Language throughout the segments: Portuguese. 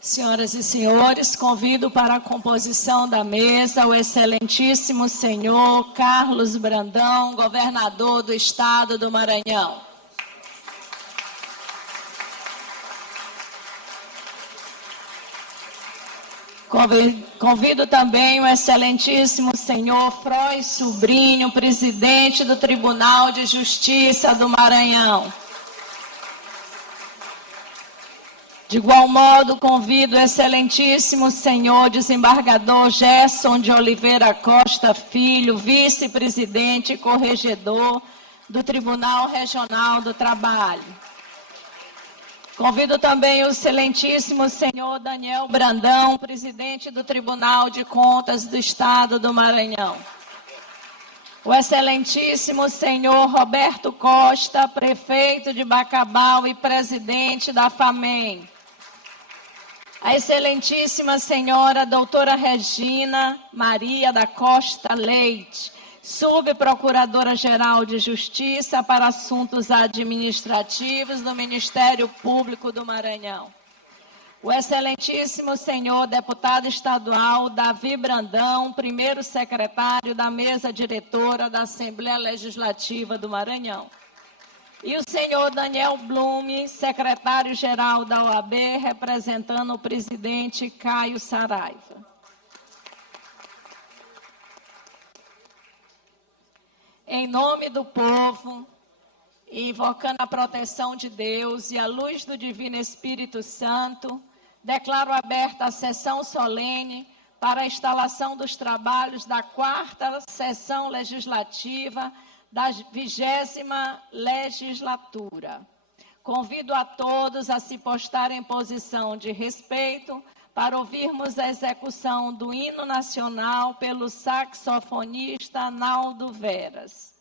Senhoras e senhores, convido para a composição da mesa o excelentíssimo senhor Carlos Brandão, governador do estado do Maranhão. Convido também o excelentíssimo senhor Frois Sobrinho, presidente do Tribunal de Justiça do Maranhão. De igual modo, convido o excelentíssimo senhor desembargador Gerson de Oliveira Costa Filho, vice-presidente e corregedor do Tribunal Regional do Trabalho. Convido também o excelentíssimo senhor Daniel Brandão, presidente do Tribunal de Contas do Estado do Maranhão. O excelentíssimo senhor Roberto Costa, prefeito de Bacabal e presidente da FAMEM. A excelentíssima senhora doutora Regina Maria da Costa Leite, subprocuradora-geral de Justiça para Assuntos Administrativos do Ministério Público do Maranhão. O excelentíssimo senhor deputado estadual Davi Brandão, primeiro secretário da mesa diretora da Assembleia Legislativa do Maranhão. E o senhor Daniel Blume, secretário-geral da OAB, representando o presidente Caio Saraiva. Em nome do povo, invocando a proteção de Deus e a luz do Divino Espírito Santo, declaro aberta a sessão solene para a instalação dos trabalhos da 4ª sessão legislativa da 20ª legislatura. Convido a todos a se postarem em posição de respeito para ouvirmos a execução do hino nacional pelo saxofonista Naldo Veras.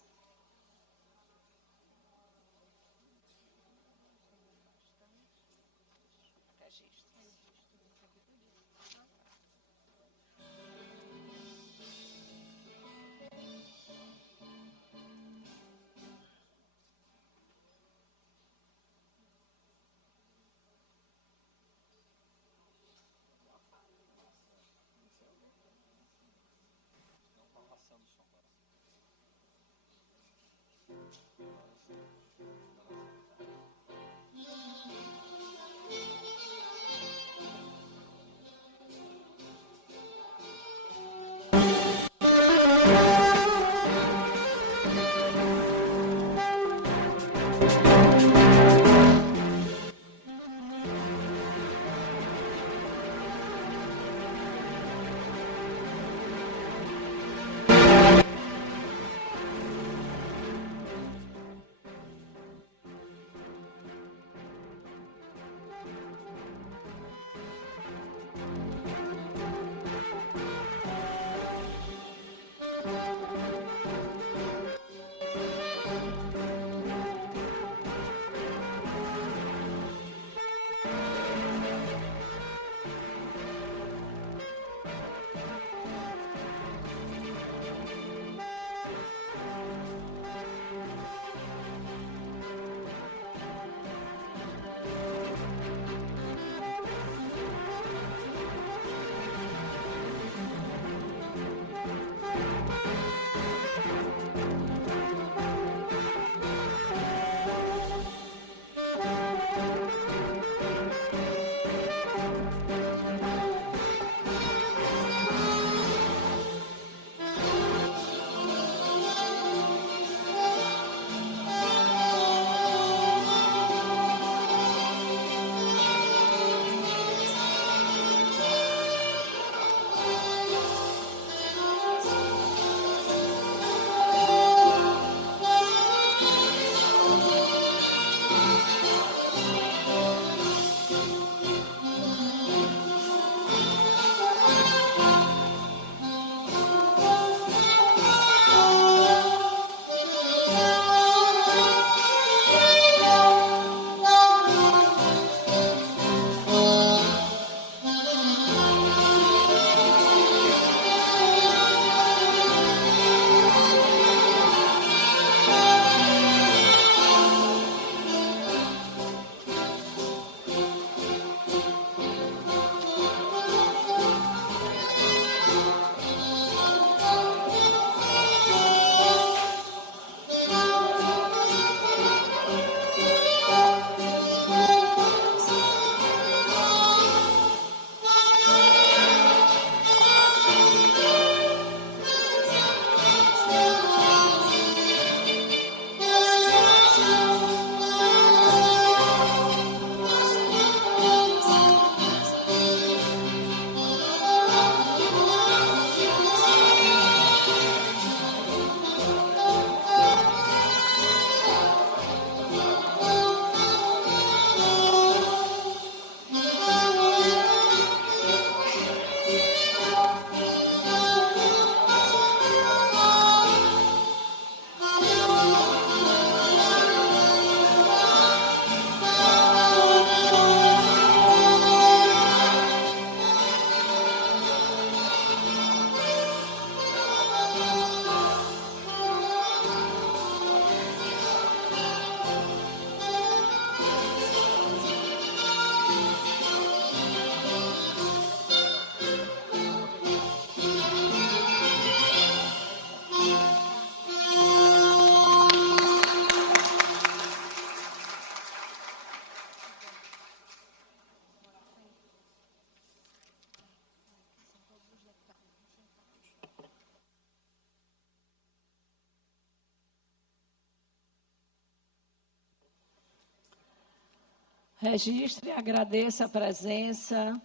Registre e agradeça a presença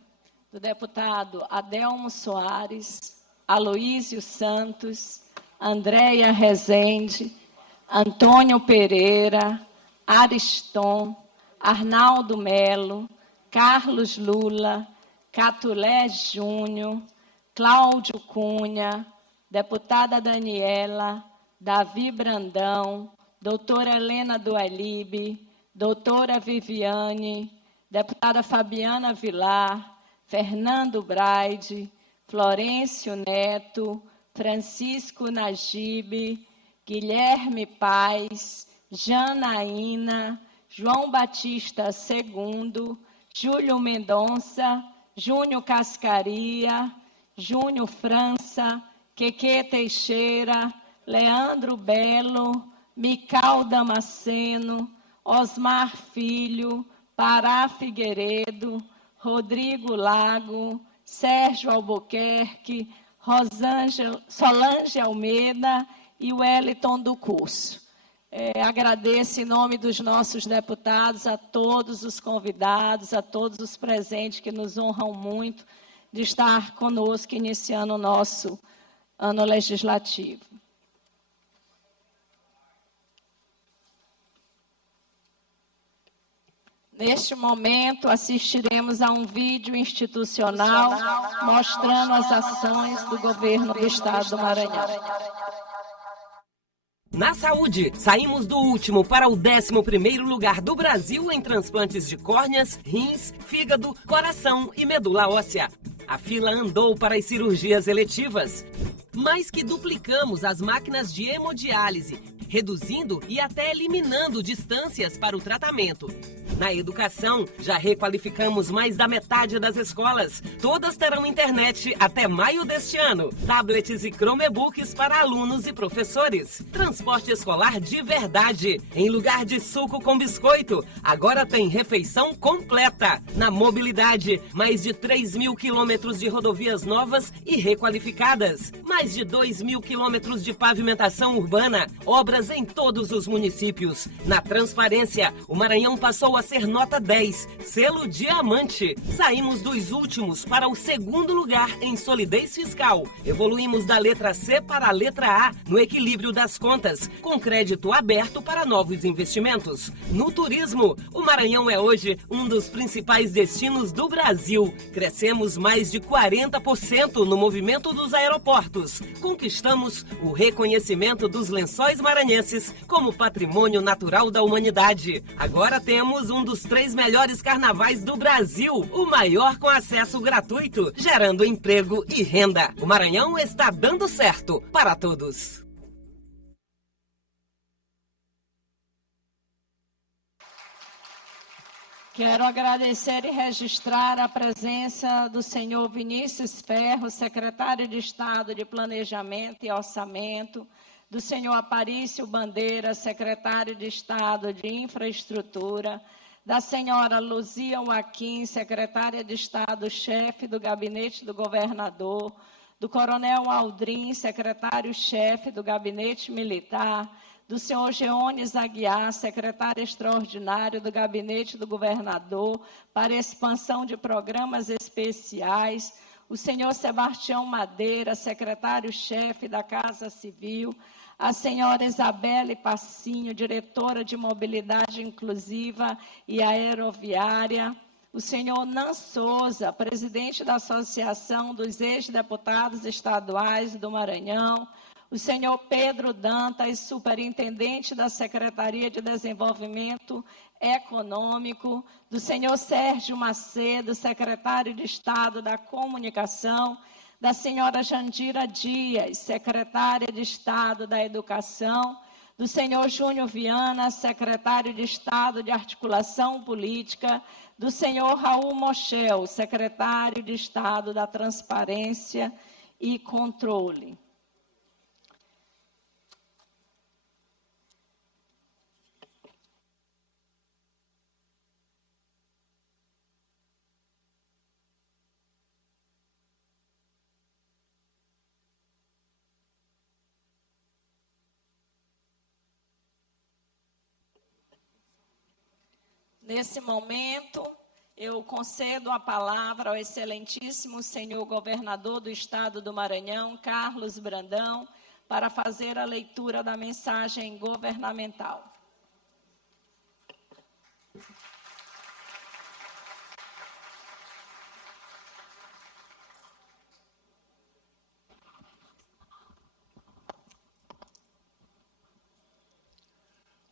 do deputado Adelmo Soares, Aloísio Santos, Andréia Rezende, Antônio Pereira, Ariston, Arnaldo Melo, Carlos Lula, Catulé Júnior, Cláudio Cunha, deputada Daniela, Davi Brandão, doutora Helena Duelibe, doutora Viviane, deputada Fabiana Vilar, Fernando Braide, Florencio Neto, Francisco Nagibe, Guilherme Paes, Janaína, João Batista II, Júlio Mendonça, Júnior Cascaria, Júnior França, Queque Teixeira, Leandro Belo, Mical Damasceno, Osmar Filho, Pará Figueiredo, Rodrigo Lago, Sérgio Albuquerque, Solange Almeida e Wellington do Curso. Agradeço em nome dos nossos deputados a todos os convidados, a todos os presentes que nos honram muito de estar conosco iniciando o nosso ano legislativo. Neste momento, assistiremos a um vídeo institucional mostrando as ações do governo do Estado do Maranhão. Na saúde, saímos do último para o 11º lugar do Brasil em transplantes de córneas, rins, fígado, coração e medula óssea. A fila andou para as cirurgias eletivas. Mais que duplicamos as máquinas de hemodiálise, reduzindo e até eliminando distâncias para o tratamento. Na educação, já requalificamos mais da metade das escolas. Todas terão internet até maio deste ano. Tablets e Chromebooks para alunos e professores. Transporte escolar de verdade. Em lugar de suco com biscoito, agora tem refeição completa. Na mobilidade, mais de 3.000 quilômetros de rodovias novas e requalificadas. Mais de 2.000 quilômetros de pavimentação urbana. Obras em todos os municípios. Na transparência, o Maranhão passou a ser nota 10, selo diamante. Saímos dos últimos para o 2º lugar em solidez fiscal. Evoluímos da letra C para a letra A no equilíbrio das contas, com crédito aberto para novos investimentos. No turismo, o Maranhão é hoje um dos principais destinos do Brasil. Crescemos mais de 40% no movimento dos aeroportos. Conquistamos o reconhecimento dos Lençóis Maranhenses como patrimônio natural da humanidade. Agora temos um dos 3 melhores carnavais do Brasil, o maior com acesso gratuito, gerando emprego e renda. O Maranhão está dando certo para todos. Quero agradecer e registrar a presença do senhor Vinícius Ferro, secretário de Estado de Planejamento e Orçamento, do senhor Aparício Bandeira, secretário de Estado de Infraestrutura, da senhora Luzia Joaquim, secretária de Estado, chefe do Gabinete do Governador, do coronel Aldrin, secretário-chefe do Gabinete Militar, do senhor Geones Aguiar, secretário extraordinário do Gabinete do Governador, para expansão de programas especiais, o senhor Sebastião Madeira, secretário-chefe da Casa Civil, a senhora Isabelle Passinho, diretora de Mobilidade Inclusiva e Aeroviária, o senhor Nan Souza, presidente da Associação dos Ex-Deputados Estaduais do Maranhão, o senhor Pedro Dantas, superintendente da Secretaria de Desenvolvimento Econômico, do senhor Sérgio Macedo, secretário de Estado da Comunicação, da senhora Jandira Dias, secretária de Estado da Educação, do senhor Júnior Viana, secretário de Estado de Articulação Política, do senhor Raul Mochel, secretário de Estado da Transparência e Controle. Nesse momento, eu concedo a palavra ao excelentíssimo senhor governador do estado do Maranhão, Carlos Brandão, para fazer a leitura da mensagem governamental.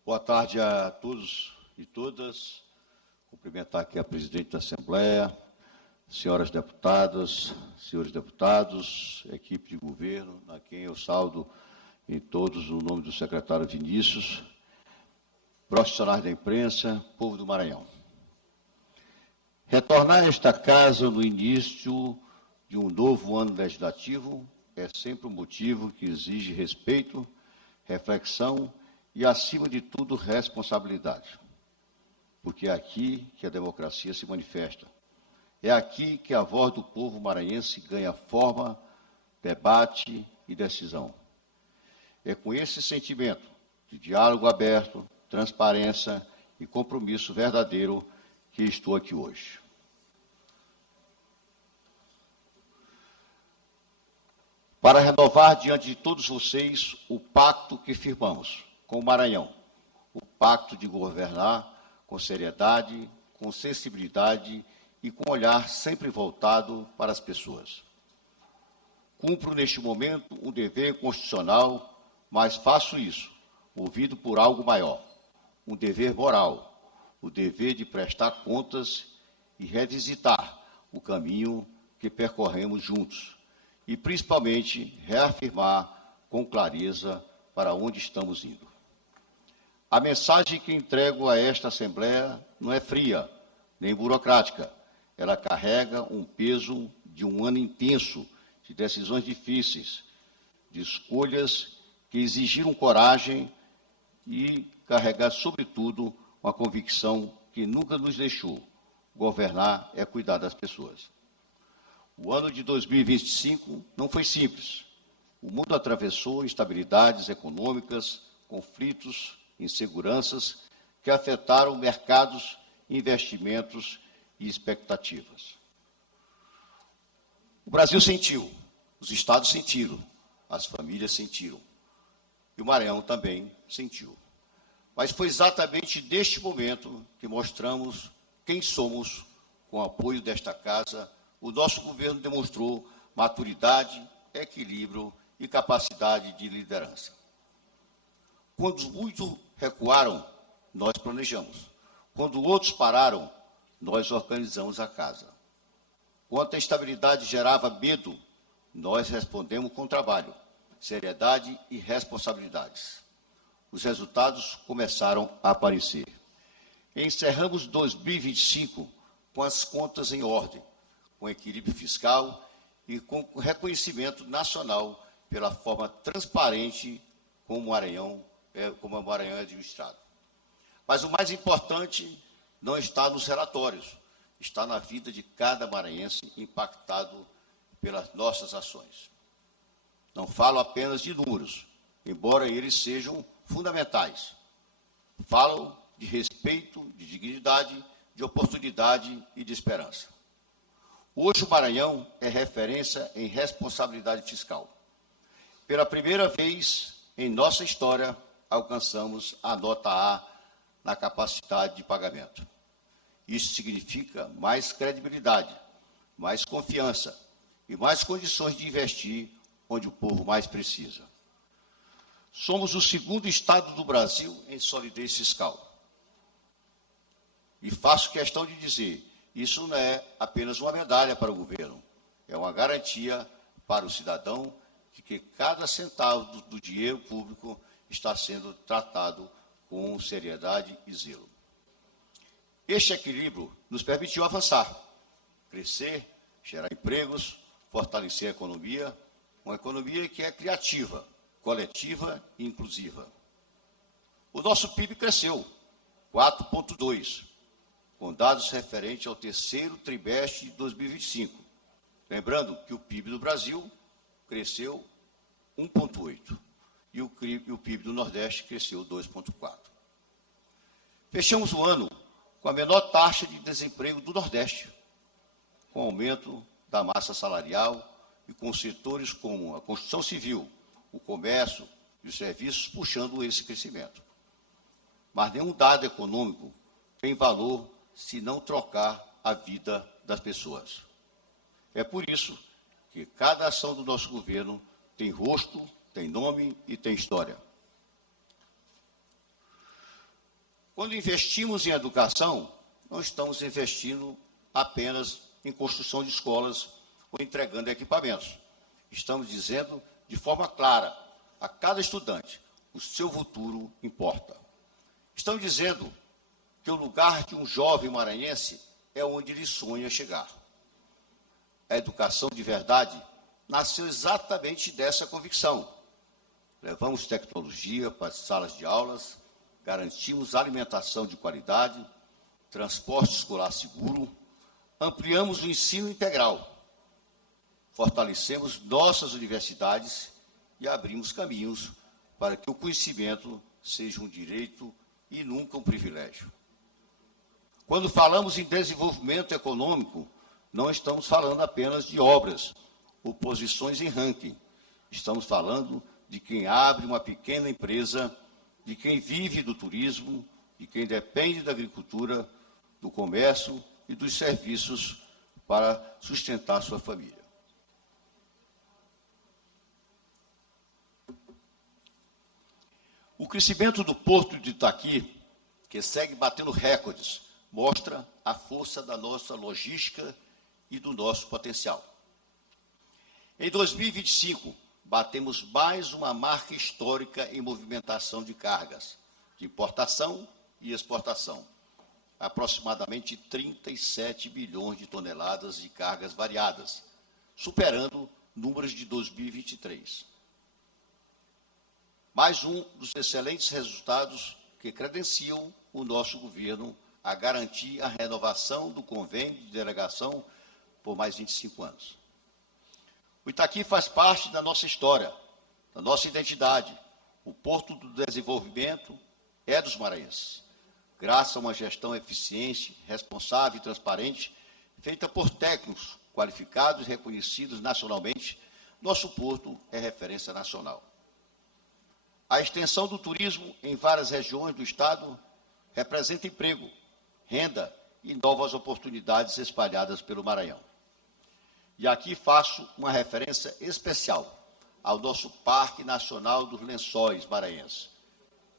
Boa tarde a todos e todas. Cumprimentar aqui a presidente da Assembleia, senhoras deputadas, senhores deputados, equipe de governo, a quem eu saúdo em todos o nome do secretário Vinícius, profissionais da imprensa, povo do Maranhão. Retornar a esta casa no início de um novo ano legislativo é sempre um motivo que exige respeito, reflexão e, acima de tudo, responsabilidade. Porque é aqui que a democracia se manifesta. É aqui que a voz do povo maranhense ganha forma, debate e decisão. É com esse sentimento de diálogo aberto, transparência e compromisso verdadeiro que estou aqui hoje. Para renovar diante de todos vocês o pacto que firmamos com o Maranhão, o pacto de governar com seriedade, com sensibilidade e com olhar sempre voltado para as pessoas. Cumpro neste momento um dever constitucional, mas faço isso, movido por algo maior, um dever moral, o dever de prestar contas e revisitar o caminho que percorremos juntos e, principalmente, reafirmar com clareza para onde estamos indo. A mensagem que entrego a esta Assembleia não é fria, nem burocrática. Ela carrega um peso de um ano intenso, de decisões difíceis, de escolhas que exigiram coragem e carregar, sobretudo, uma convicção que nunca nos deixou. Governar é cuidar das pessoas. O ano de 2025 não foi simples. O mundo atravessou instabilidades econômicas, conflitos, inseguranças que afetaram mercados, investimentos e expectativas. O Brasil sentiu, os estados sentiram, as famílias sentiram e o Maranhão também sentiu. Mas foi exatamente neste momento que mostramos quem somos. Com o apoio desta casa, o nosso governo demonstrou maturidade, equilíbrio e capacidade de liderança. Quando muitos recuaram, nós planejamos. Quando outros pararam, nós organizamos a casa. Quando a instabilidade gerava medo, nós respondemos com trabalho, seriedade e responsabilidades. Os resultados começaram a aparecer. Encerramos 2025 com as contas em ordem, com equilíbrio fiscal e com reconhecimento nacional pela forma transparente como o Maranhão é administrado. Mas o mais importante não está nos relatórios, está na vida de cada maranhense impactado pelas nossas ações. Não falo apenas de números, embora eles sejam fundamentais. Falo de respeito, de dignidade, de oportunidade e de esperança. Hoje o Maranhão é referência em responsabilidade fiscal. Pela primeira vez em nossa história, alcançamos a nota A na capacidade de pagamento. Isso significa mais credibilidade, mais confiança e mais condições de investir onde o povo mais precisa. Somos o segundo estado do Brasil em solidez fiscal. E faço questão de dizer, isso não é apenas uma medalha para o governo, é uma garantia para o cidadão de que cada centavo do dinheiro público está sendo tratado com seriedade e zelo. Este equilíbrio nos permitiu avançar, crescer, gerar empregos, fortalecer a economia, uma economia que é criativa, coletiva e inclusiva. O nosso PIB cresceu 4,2%, com dados referentes ao terceiro trimestre de 2025. Lembrando que o PIB do Brasil cresceu 1,8%. E o PIB do Nordeste cresceu 2,4%. Fechamos o ano com a menor taxa de desemprego do Nordeste, com aumento da massa salarial e com setores como a construção civil, o comércio e os serviços puxando esse crescimento. Mas nenhum dado econômico tem valor se não trocar a vida das pessoas. É por isso que cada ação do nosso governo tem rosto, tem nome e tem história. Quando investimos em educação, não estamos investindo apenas em construção de escolas ou entregando equipamentos. Estamos dizendo de forma clara a cada estudante: o seu futuro importa. Estamos dizendo que o lugar de um jovem maranhense é onde ele sonha chegar. A educação de verdade nasceu exatamente dessa convicção. Levamos tecnologia para as salas de aulas, garantimos alimentação de qualidade, transporte escolar seguro, ampliamos o ensino integral, fortalecemos nossas universidades e abrimos caminhos para que o conhecimento seja um direito e nunca um privilégio. Quando falamos em desenvolvimento econômico, não estamos falando apenas de obras ou posições em ranking. Estamos falando de quem abre uma pequena empresa, de quem vive do turismo, de quem depende da agricultura, do comércio e dos serviços para sustentar sua família. O crescimento do Porto de Itaqui, que segue batendo recordes, mostra a força da nossa logística e do nosso potencial. Em 2025, batemos mais uma marca histórica em movimentação de cargas, de importação e exportação. Aproximadamente 37 bilhões de toneladas de cargas variadas, superando números de 2023. Mais um dos excelentes resultados que credenciam o nosso governo a garantir a renovação do convênio de delegação por mais 25 anos. O Itaqui faz parte da nossa história, da nossa identidade. O Porto do Desenvolvimento é dos maranhenses. Graças a uma gestão eficiente, responsável e transparente, feita por técnicos qualificados e reconhecidos nacionalmente, nosso porto é referência nacional. A extensão do turismo em várias regiões do Estado representa emprego, renda e novas oportunidades espalhadas pelo Maranhão. E aqui faço uma referência especial ao nosso Parque Nacional dos Lençóis Maranhenses,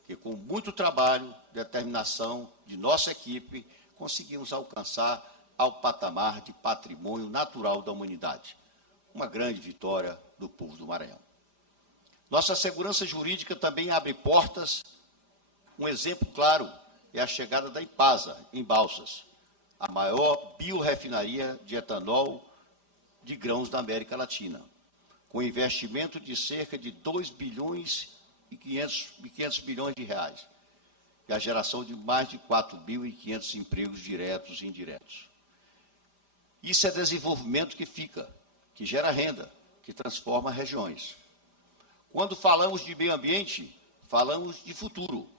que com muito trabalho, determinação de nossa equipe, conseguimos alcançar ao patamar de patrimônio natural da humanidade. Uma grande vitória do povo do Maranhão. Nossa segurança jurídica também abre portas. Um exemplo claro é a chegada da Ipasa, em Balsas, a maior biorefinaria de etanol de grãos da América Latina, com investimento de cerca de 2 bilhões e 500 bilhões de reais, e a geração de mais de 4.500 empregos diretos e indiretos. Isso é desenvolvimento que fica, que gera renda, que transforma regiões. Quando falamos de meio ambiente, falamos de futuro,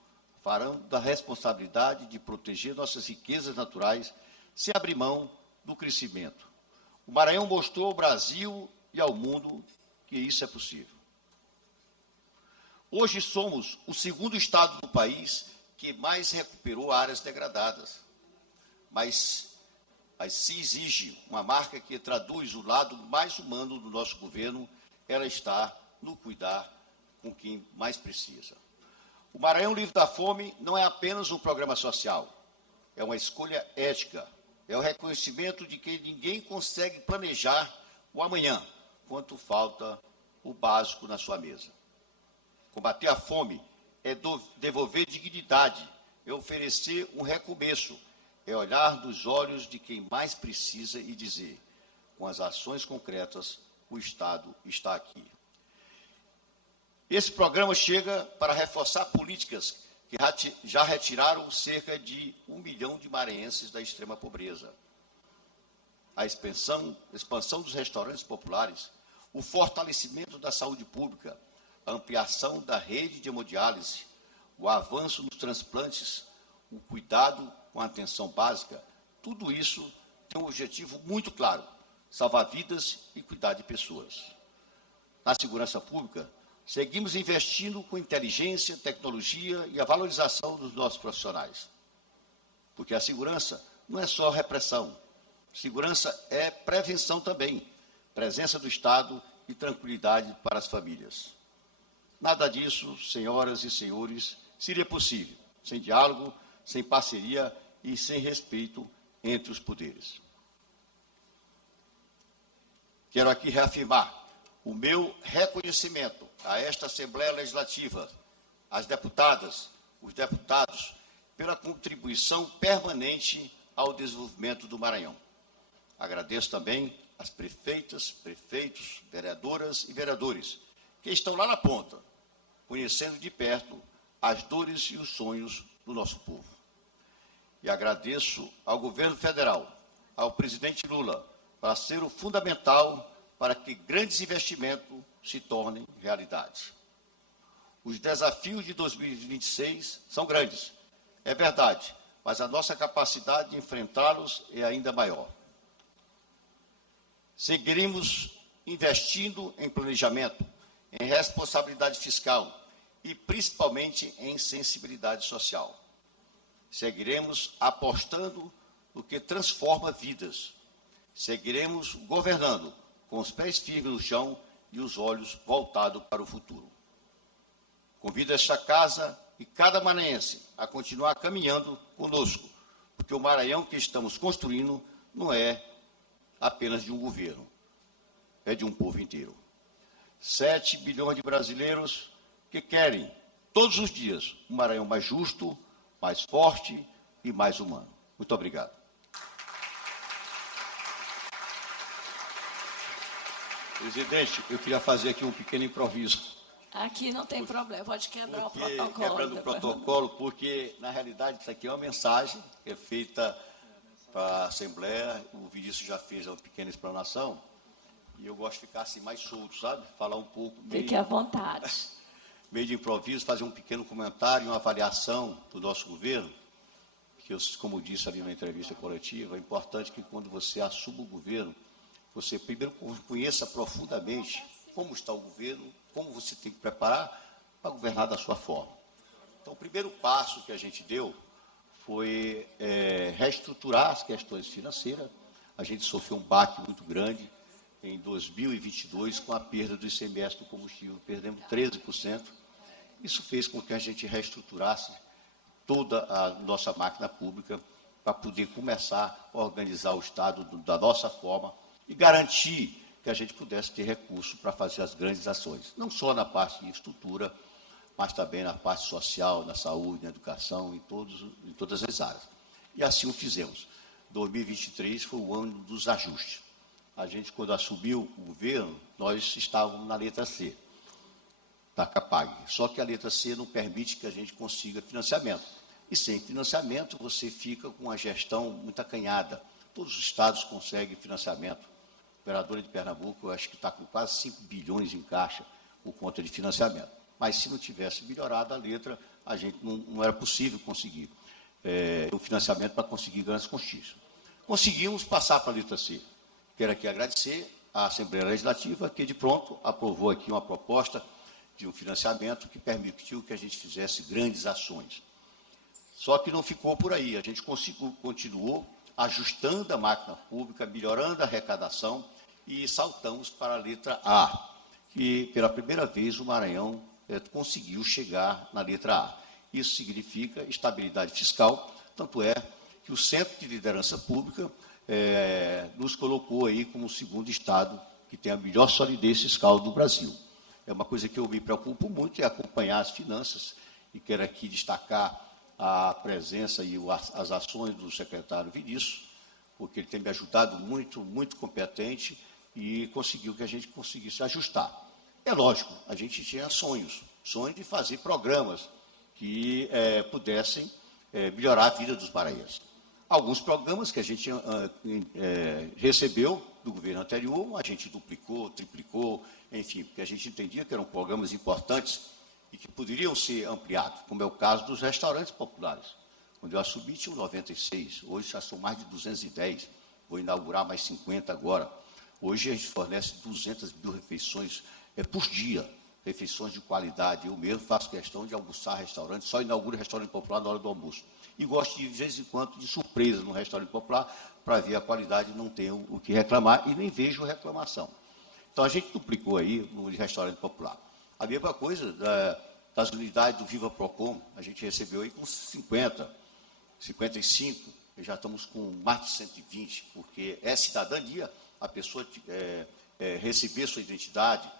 falamos da responsabilidade de proteger nossas riquezas naturais sem abrir mão do crescimento. O Maranhão mostrou ao Brasil e ao mundo que isso é possível. Hoje somos o segundo estado do país que mais recuperou áreas degradadas, mas se exige uma marca que traduz o lado mais humano do nosso governo, ela está no cuidar com quem mais precisa. O Maranhão Livre da Fome não é apenas um programa social, é uma escolha ética, é o reconhecimento de que ninguém consegue planejar o amanhã, quanto falta o básico na sua mesa. Combater a fome é devolver dignidade, é oferecer um recomeço, é olhar nos olhos de quem mais precisa e dizer, com as ações concretas, o Estado está aqui. Esse programa chega para reforçar políticas que já retiraram cerca de 1 milhão de maranhenses da extrema pobreza. A expansão dos restaurantes populares, o fortalecimento da saúde pública, a ampliação da rede de hemodiálise, o avanço nos transplantes, o cuidado com a atenção básica, tudo isso tem um objetivo muito claro: salvar vidas e cuidar de pessoas. Na segurança pública, seguimos investindo com inteligência, tecnologia e a valorização dos nossos profissionais. Porque a segurança não é só repressão. Segurança é prevenção também, presença do Estado e tranquilidade para as famílias. Nada disso, senhoras e senhores, seria possível sem diálogo, sem parceria e sem respeito entre os poderes. Quero aqui reafirmar o meu reconhecimento a esta Assembleia Legislativa, às deputadas, os deputados, pela contribuição permanente ao desenvolvimento do Maranhão. Agradeço também às prefeitas, prefeitos, vereadoras e vereadores, que estão lá na ponta, conhecendo de perto as dores e os sonhos do nosso povo. E agradeço ao governo federal, ao presidente Lula, para ser o fundamental para que grandes investimentos se tornem realidade. Os desafios de 2026 são grandes, é verdade, mas a nossa capacidade de enfrentá-los é ainda maior. Seguiremos investindo em planejamento, em responsabilidade fiscal e, principalmente, em sensibilidade social. Seguiremos apostando no que transforma vidas. Seguiremos governando com os pés firmes no chão e os olhos voltados para o futuro. Convido esta casa e cada maranhense a continuar caminhando conosco, porque o Maranhão que estamos construindo não é apenas de um governo, é de um povo inteiro. 7 bilhões de brasileiros que querem, todos os dias, um Maranhão mais justo, mais forte e mais humano. Muito obrigado. Presidente, eu queria fazer aqui um pequeno improviso. Aqui não tem problema, pode quebrar o protocolo. Quebrando o protocolo, porque, na realidade, isso aqui é uma mensagem que é feita para a Assembleia. O Vinícius já fez uma pequena explanação, e eu gosto de ficar assim mais solto, sabe? Falar um pouco. Fique à vontade. Meio de improviso, fazer um pequeno comentário, uma avaliação do nosso governo, que eu, como disse ali na entrevista coletiva, é importante que quando você assuma o governo, você primeiro conheça profundamente como está o governo, como você tem que preparar para governar da sua forma. Então, o primeiro passo que a gente deu foi reestruturar as questões financeiras. A gente sofreu um baque muito grande em 2022 com a perda do ICMS do combustível, perdemos 13%. Isso fez com que a gente reestruturasse toda a nossa máquina pública para poder começar a organizar o Estado da nossa forma e garantir que a gente pudesse ter recurso para fazer as grandes ações, não só na parte de estrutura, mas também na parte social, na saúde, na educação, em todas as áreas. E assim o fizemos. 2023 foi o ano dos ajustes. A gente, quando assumiu o governo, nós estávamos na letra C da CAPAG. Só que a letra C não permite que a gente consiga financiamento. E sem financiamento, você fica com uma gestão muito acanhada. Todos os estados conseguem financiamento. A governadora de Pernambuco, eu acho que está com quase 5 bilhões em caixa por conta de financiamento. Mas se não tivesse melhorado a letra, a gente não era possível conseguir o financiamento para conseguir grandes conquistas. Conseguimos passar para a letra C. Quero aqui agradecer à Assembleia Legislativa, que de pronto aprovou aqui uma proposta de um financiamento que permitiu que a gente fizesse grandes ações. Só que não ficou por aí, a gente continuou ajustando a máquina pública, melhorando a arrecadação e saltamos para a letra A, que pela primeira vez o Maranhão conseguiu chegar na letra A. Isso significa estabilidade fiscal, tanto é que o Centro de Liderança Pública nos colocou aí como o segundo estado que tem a melhor solidez fiscal do Brasil. É uma coisa que eu me preocupo muito, é acompanhar as finanças, e quero aqui destacar a presença e as ações do secretário Vinícius, porque ele tem me ajudado muito, muito competente, e conseguiu que a gente conseguisse ajustar. É lógico, a gente tinha sonhos de fazer programas que pudessem melhorar a vida dos maranhenses. Alguns programas que a gente recebeu do governo anterior, a gente duplicou, triplicou, enfim, porque a gente entendia que eram programas importantes e que poderiam ser ampliados, como é o caso dos restaurantes populares. Quando eu assumi, tinham 96. Hoje já são mais de 210. Vou inaugurar mais 50 agora. Hoje a gente fornece 200 mil refeições por dia, refeições de qualidade. Eu mesmo faço questão de almoçar em restaurante, só inauguro restaurante popular na hora do almoço. E gosto de vez em quando, de surpresa no restaurante popular, para ver a qualidade, não tenho o que reclamar e nem vejo reclamação. Então, a gente duplicou aí no restaurante popular. A mesma coisa das unidades do Viva Procon, a gente recebeu aí com 50, 55, e já estamos com mais de 120, porque é cidadania, a pessoa receber sua identidade,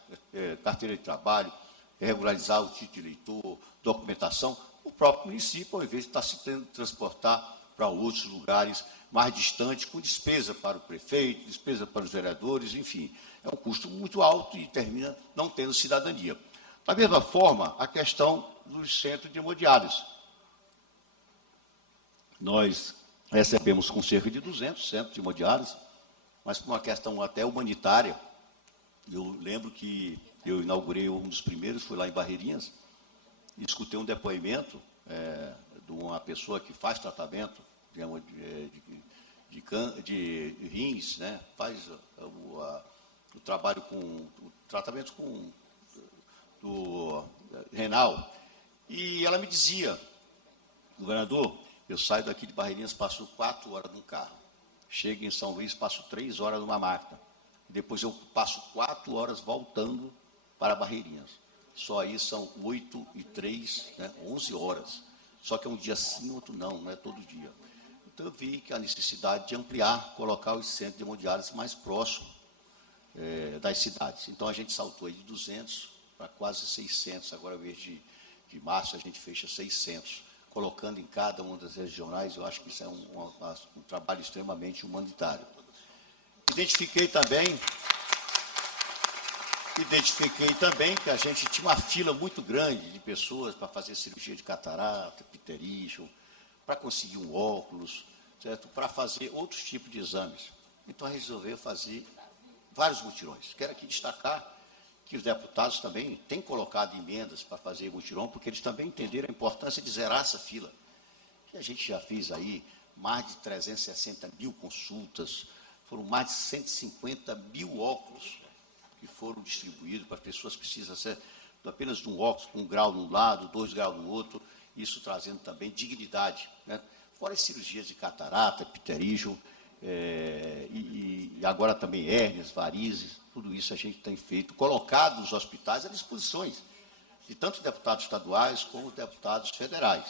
carteira de trabalho, regularizar o título de eleitor, documentação, o próprio município, ao invés de estar se tendo que transportar para outros lugares mais distantes, com despesa para o prefeito, despesa para os vereadores, enfim, é um custo muito alto e termina não tendo cidadania. Da mesma forma, a questão dos centros de hemodiálise. Nós recebemos com cerca de 200 centros de hemodiálise, mas por uma questão até humanitária. Eu lembro que eu inaugurei um dos primeiros, fui lá em Barreirinhas, e escutei um depoimento de uma pessoa que faz tratamento de rins, né? Faz o trabalho com o tratamento do renal. E ela me dizia, governador, eu saio daqui de Barreirinhas, passo 4 horas num carro. Chego em São Luís, passo 3 horas numa máquina. Depois eu passo 4 horas voltando para Barreirinhas. Só aí são 8 e 3, né, 11 horas. Só que é um dia sim, outro não é todo dia. Então eu vi que a necessidade de ampliar, colocar os centros de hemodiálise mais próximos das cidades. Então a gente saltou aí de 200 para quase 600. Agora, mês de março, a gente fecha 600. Colocando em cada uma das regionais, eu acho que isso é um trabalho extremamente humanitário. Identifiquei também que a gente tinha uma fila muito grande de pessoas para fazer cirurgia de catarata, pterígio, para conseguir um óculos, certo? Para fazer outros tipos de exames. Então, resolveu fazer vários mutirões. Quero aqui destacar que os deputados também têm colocado emendas para fazer mutirão, porque eles também entenderam a importância de zerar essa fila. E a gente já fez aí mais de 360 mil consultas, foram mais de 150 mil óculos que foram distribuídos para as pessoas que precisam ser apenas de um óculos, com 1 grau num lado, 2 graus no outro, isso trazendo também dignidade, né? Fora as cirurgias de catarata, pterígio, e agora também hérnias, varizes, tudo isso a gente tem feito, colocado nos hospitais à disposição de tanto deputados estaduais como deputados federais.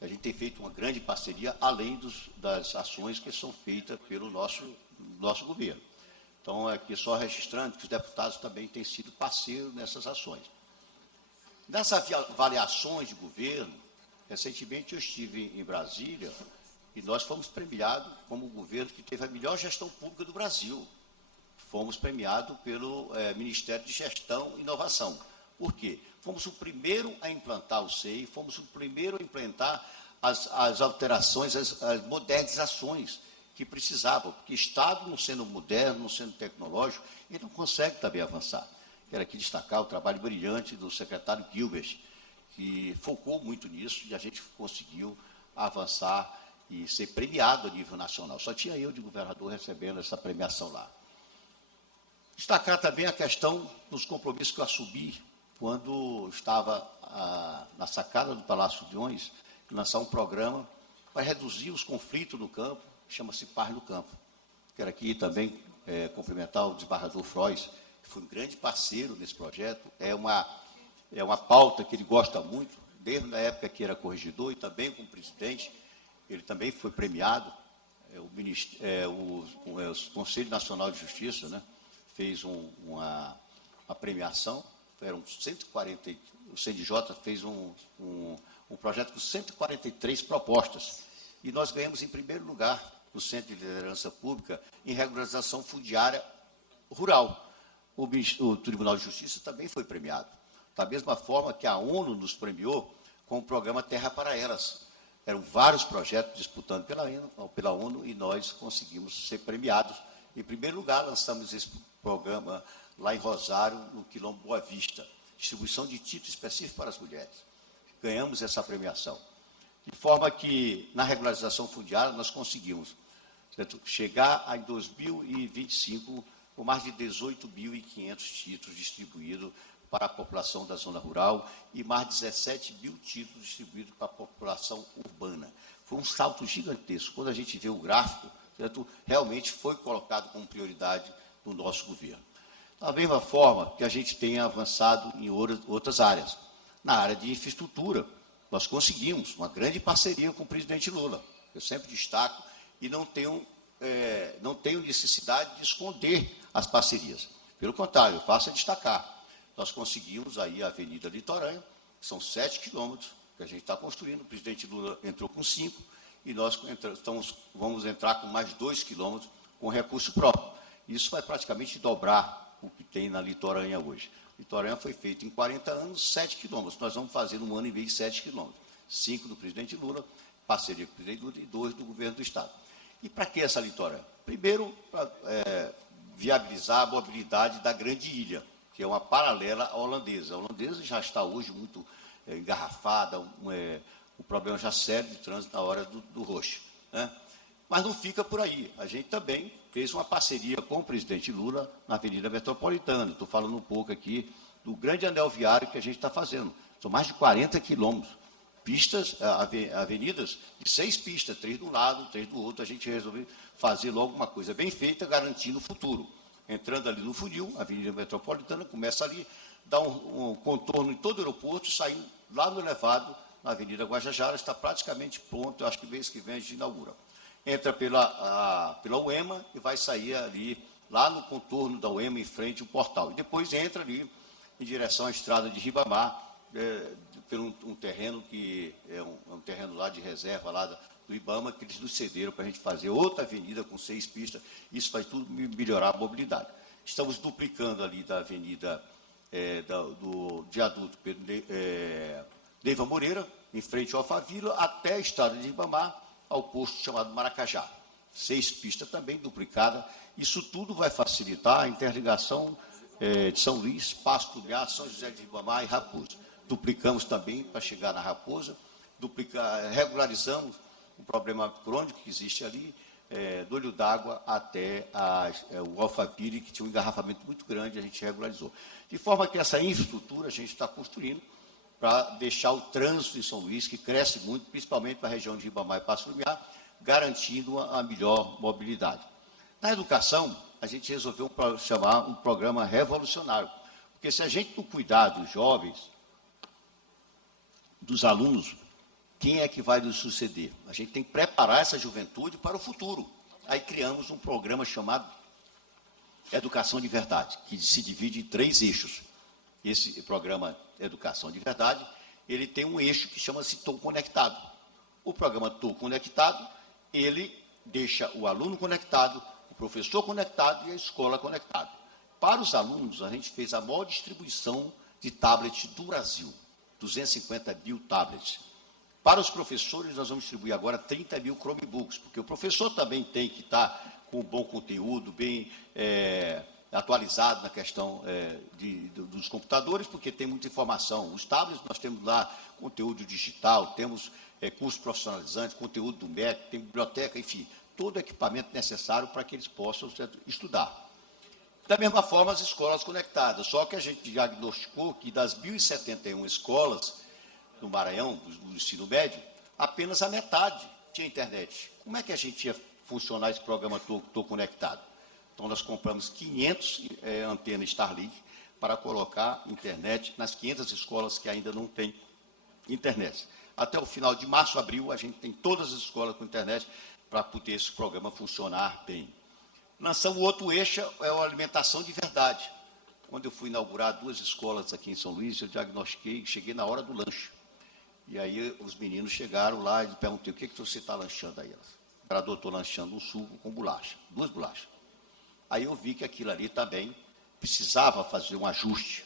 A gente tem feito uma grande parceria, além das ações que são feitas pelo nosso governo. Então, aqui só registrando que os deputados também têm sido parceiros nessas ações. Nessas avaliações de governo, recentemente eu estive em Brasília e nós fomos premiados como o governo que teve a melhor gestão pública do Brasil. Fomos premiados pelo Ministério de Gestão e Inovação. Por quê? Fomos o primeiro a implantar o SEI, fomos o primeiro a implantar as alterações, as modernizações que precisavam, porque Estado, não sendo moderno, não sendo tecnológico, ele não consegue também avançar. Quero aqui destacar o trabalho brilhante do secretário Gilbert, que focou muito nisso e a gente conseguiu avançar e ser premiado a nível nacional. Só tinha eu de governador recebendo essa premiação lá. Destacar também a questão dos compromissos que eu assumi quando estava na sacada do Palácio de Leões, lançar um programa para reduzir os conflitos no campo, chama-se Paz no Campo. Quero aqui também cumprimentar o desembargador Frois, que foi um grande parceiro nesse projeto. É uma pauta que ele gosta muito, desde a época que era corregedor e também como presidente. Ele também foi premiado. O Conselho Nacional de Justiça, né, fez uma premiação. Eram 140, o CNJ fez um projeto com 143 propostas. E nós ganhamos em primeiro lugar no Centro de Liderança Pública em regularização fundiária rural. O Tribunal de Justiça também foi premiado. Da mesma forma que a ONU nos premiou com o programa Terra para Elas. Eram vários projetos disputando pela ONU e nós conseguimos ser premiados. Em primeiro lugar, lançamos esse programa lá em Rosário, no Quilombo Boa Vista. Distribuição de títulos específicos para as mulheres. Ganhamos essa premiação. De forma que, na regularização fundiária, nós conseguimos, certo, chegar a, em 2025 com mais de 18.500 títulos distribuídos para a população da zona rural e mais de 17 mil títulos distribuídos para a população urbana. Foi um salto gigantesco. Quando a gente vê o gráfico, certo, realmente foi colocado como prioridade no nosso governo. Da mesma forma que a gente tem avançado em outras áreas. Na área de infraestrutura, nós conseguimos uma grande parceria com o presidente Lula. Eu sempre destaco e não tenho necessidade de esconder as parcerias. Pelo contrário, eu faço a destacar. Nós conseguimos aí a Avenida Litorânea, que são 7 quilômetros que a gente está construindo. O presidente Lula entrou com 5 e nós vamos entrar com mais 2 quilômetros com recurso próprio. Isso vai praticamente dobrar o que tem na Litorânea hoje. Litorânea foi feito em 40 anos, 7 quilômetros. Nós vamos fazer num ano e meio 7 quilômetros. 5 do presidente Lula, parceria com o presidente Lula, e 2 do governo do Estado. E para que essa Litorânea? Primeiro, para viabilizar a mobilidade da Grande Ilha, que é uma paralela à holandesa. A holandesa já está hoje muito engarrafada, o problema já sério de trânsito na hora do rush, né? Mas não fica por aí. A gente também fez uma parceria com o presidente Lula na Avenida Metropolitana. Estou falando um pouco aqui do grande anel viário que a gente está fazendo. São mais de 40 quilômetros. Pistas, avenidas de 6 pistas, 3 de um lado, 3 do outro. A gente resolveu fazer logo uma coisa bem feita, garantindo o futuro. Entrando ali no funil, a Avenida Metropolitana, começa ali, dá um contorno em todo o aeroporto, saindo lá no elevado, na Avenida Guajajara, está praticamente pronto, eu acho que mês que vem a gente inaugura. Entra pela UEMA e vai sair ali, lá no contorno da UEMA, em frente ao portal. E depois entra ali, em direção à estrada de Ribamar, pelo um terreno que é um terreno lá de reserva, lá do Ibama, que eles nos cederam para a gente fazer outra avenida com 6 pistas. Isso vai tudo melhorar a mobilidade. Estamos duplicando ali da avenida do viaduto Neiva Moreira, em frente ao Alphaville, até a estrada de Ribamar, ao posto chamado Maracajá. 6 pistas também duplicadas. Isso tudo vai facilitar a interligação de São Luís, Passo Plumiar, São José de Ribamar e Raposa. Duplicamos também para chegar na Raposa, regularizamos um problema crônico que existe ali, do Olho d'Água até o Alphaville, que tinha um engarrafamento muito grande, a gente regularizou. De forma que essa infraestrutura a gente está construindo para deixar o trânsito em São Luís, que cresce muito, principalmente para a região de Ribamar e Passo Lumiar, garantindo a melhor mobilidade. Na educação, a gente resolveu chamar um programa revolucionário, porque se a gente não cuidar dos jovens, dos alunos, quem é que vai nos suceder? A gente tem que preparar essa juventude para o futuro. Aí criamos um programa chamado Educação de Verdade, que se divide em 3 eixos. Esse programa Educação de Verdade, ele tem um eixo que chama-se Tô Conectado. O programa Tô Conectado, ele deixa o aluno conectado, o professor conectado e a escola conectada. Para os alunos, a gente fez a maior distribuição de tablets do Brasil, 250 mil tablets. Para os professores, nós vamos distribuir agora 30 mil Chromebooks, porque o professor também tem que estar com bom conteúdo, bem atualizado na questão dos computadores, porque tem muita informação. Os tablets, nós temos lá conteúdo digital, temos cursos profissionalizantes, conteúdo do MEC, tem biblioteca, enfim, todo o equipamento necessário para que eles possam estudar. Da mesma forma, as escolas conectadas, só que a gente diagnosticou que das 1.071 escolas no Maranhão, do ensino médio, apenas a metade tinha internet. Como é que a gente ia funcionar esse programa Tô Conectado? Então, nós compramos 500 antenas Starlink para colocar internet nas 500 escolas que ainda não têm internet. Até o final de março, abril, a gente tem todas as escolas com internet para poder esse programa funcionar bem. Lançamos outro eixo, é a alimentação de verdade. Quando eu fui inaugurar 2 escolas aqui em São Luís, eu diagnostiquei, cheguei na hora do lanche. E aí os meninos chegaram lá e perguntei, o que você está lanchando aí? Ela estou lanchando um suco com bolacha, 2 bolachas. Aí eu vi que aquilo ali também precisava fazer um ajuste,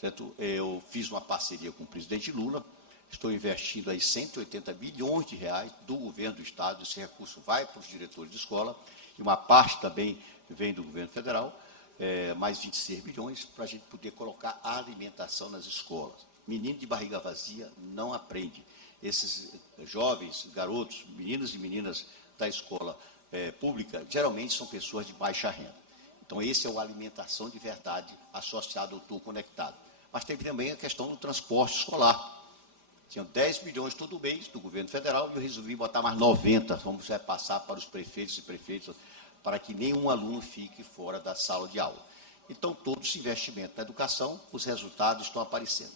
certo? Eu fiz uma parceria com o presidente Lula, estou investindo aí 180 bilhões de reais do governo do Estado, esse recurso vai para os diretores de escola, e uma parte também vem do governo federal, mais 26 bilhões, para a gente poder colocar a alimentação nas escolas. Menino de barriga vazia não aprende. esses jovens, garotos, meninos e meninas da escola pública, geralmente são pessoas de baixa renda. Então, esse é o alimentação de verdade associado ao Tour Conectado. Mas teve também a questão do transporte escolar. Tinham 10 milhões todo mês do governo federal e eu resolvi botar mais 90, vamos passar para os prefeitos e prefeitas, para que nenhum aluno fique fora da sala de aula. Então, todo esse investimento na educação, os resultados estão aparecendo.